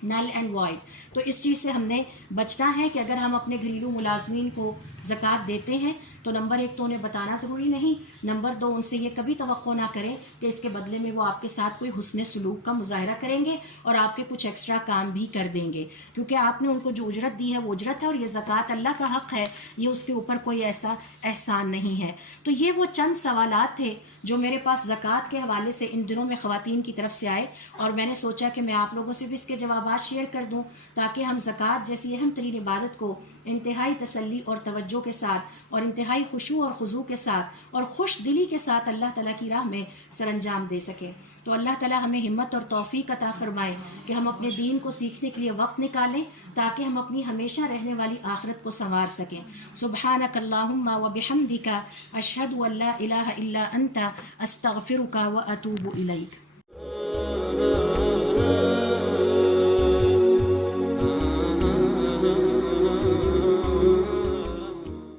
نل اینڈ وائڈ۔ تو اس چیز سے ہم نے بچنا ہے کہ اگر ہم اپنے گھریلو ملازمین کو زکوٰۃ دیتے ہیں تو نمبر 1 تو انہیں بتانا ضروری نہیں، نمبر 2 ان سے یہ کبھی توقع نہ کریں کہ اس کے بدلے میں وہ آپ کے ساتھ کوئی حسن سلوک کا مظاہرہ کریں گے اور آپ کے کچھ ایکسٹرا کام بھی کر دیں گے، کیونکہ آپ نے ان کو جو اجرت دی ہے وہ اجرت ہے اور یہ زکوٰۃ اللہ کا حق ہے، یہ اس کے اوپر کوئی ایسا احسان نہیں ہے۔ تو یہ وہ چند سوالات تھے جو میرے پاس زکوٰۃ کے حوالے سے ان دنوں میں خواتین کی طرف سے آئے، اور میں نے سوچا کہ میں آپ لوگوں سے بھی اس کے جوابات شیئر کر دوں تاکہ ہم زکوٰۃ جیسی اہم ترین عبادت کو انتہائی تسلی اور توجہ کے ساتھ اور انتہائی خشوع اور خضوع کے ساتھ اور خوش دلی کے ساتھ اللہ تعالیٰ کی راہ میں سر انجام دے سکیں۔ تو اللہ تعالیٰ ہمیں ہمت اور توفیق عطا فرمائے کہ ہم اپنے دین کو سیکھنے کے لیے وقت نکالیں تاکہ ہم اپنی ہمیشہ رہنے والی آخرت کو سنوار سکیں۔ سبحانک اللہم و بحمدک اشہد ان لا الہ الا انت استغفرک و اتوب الیک۔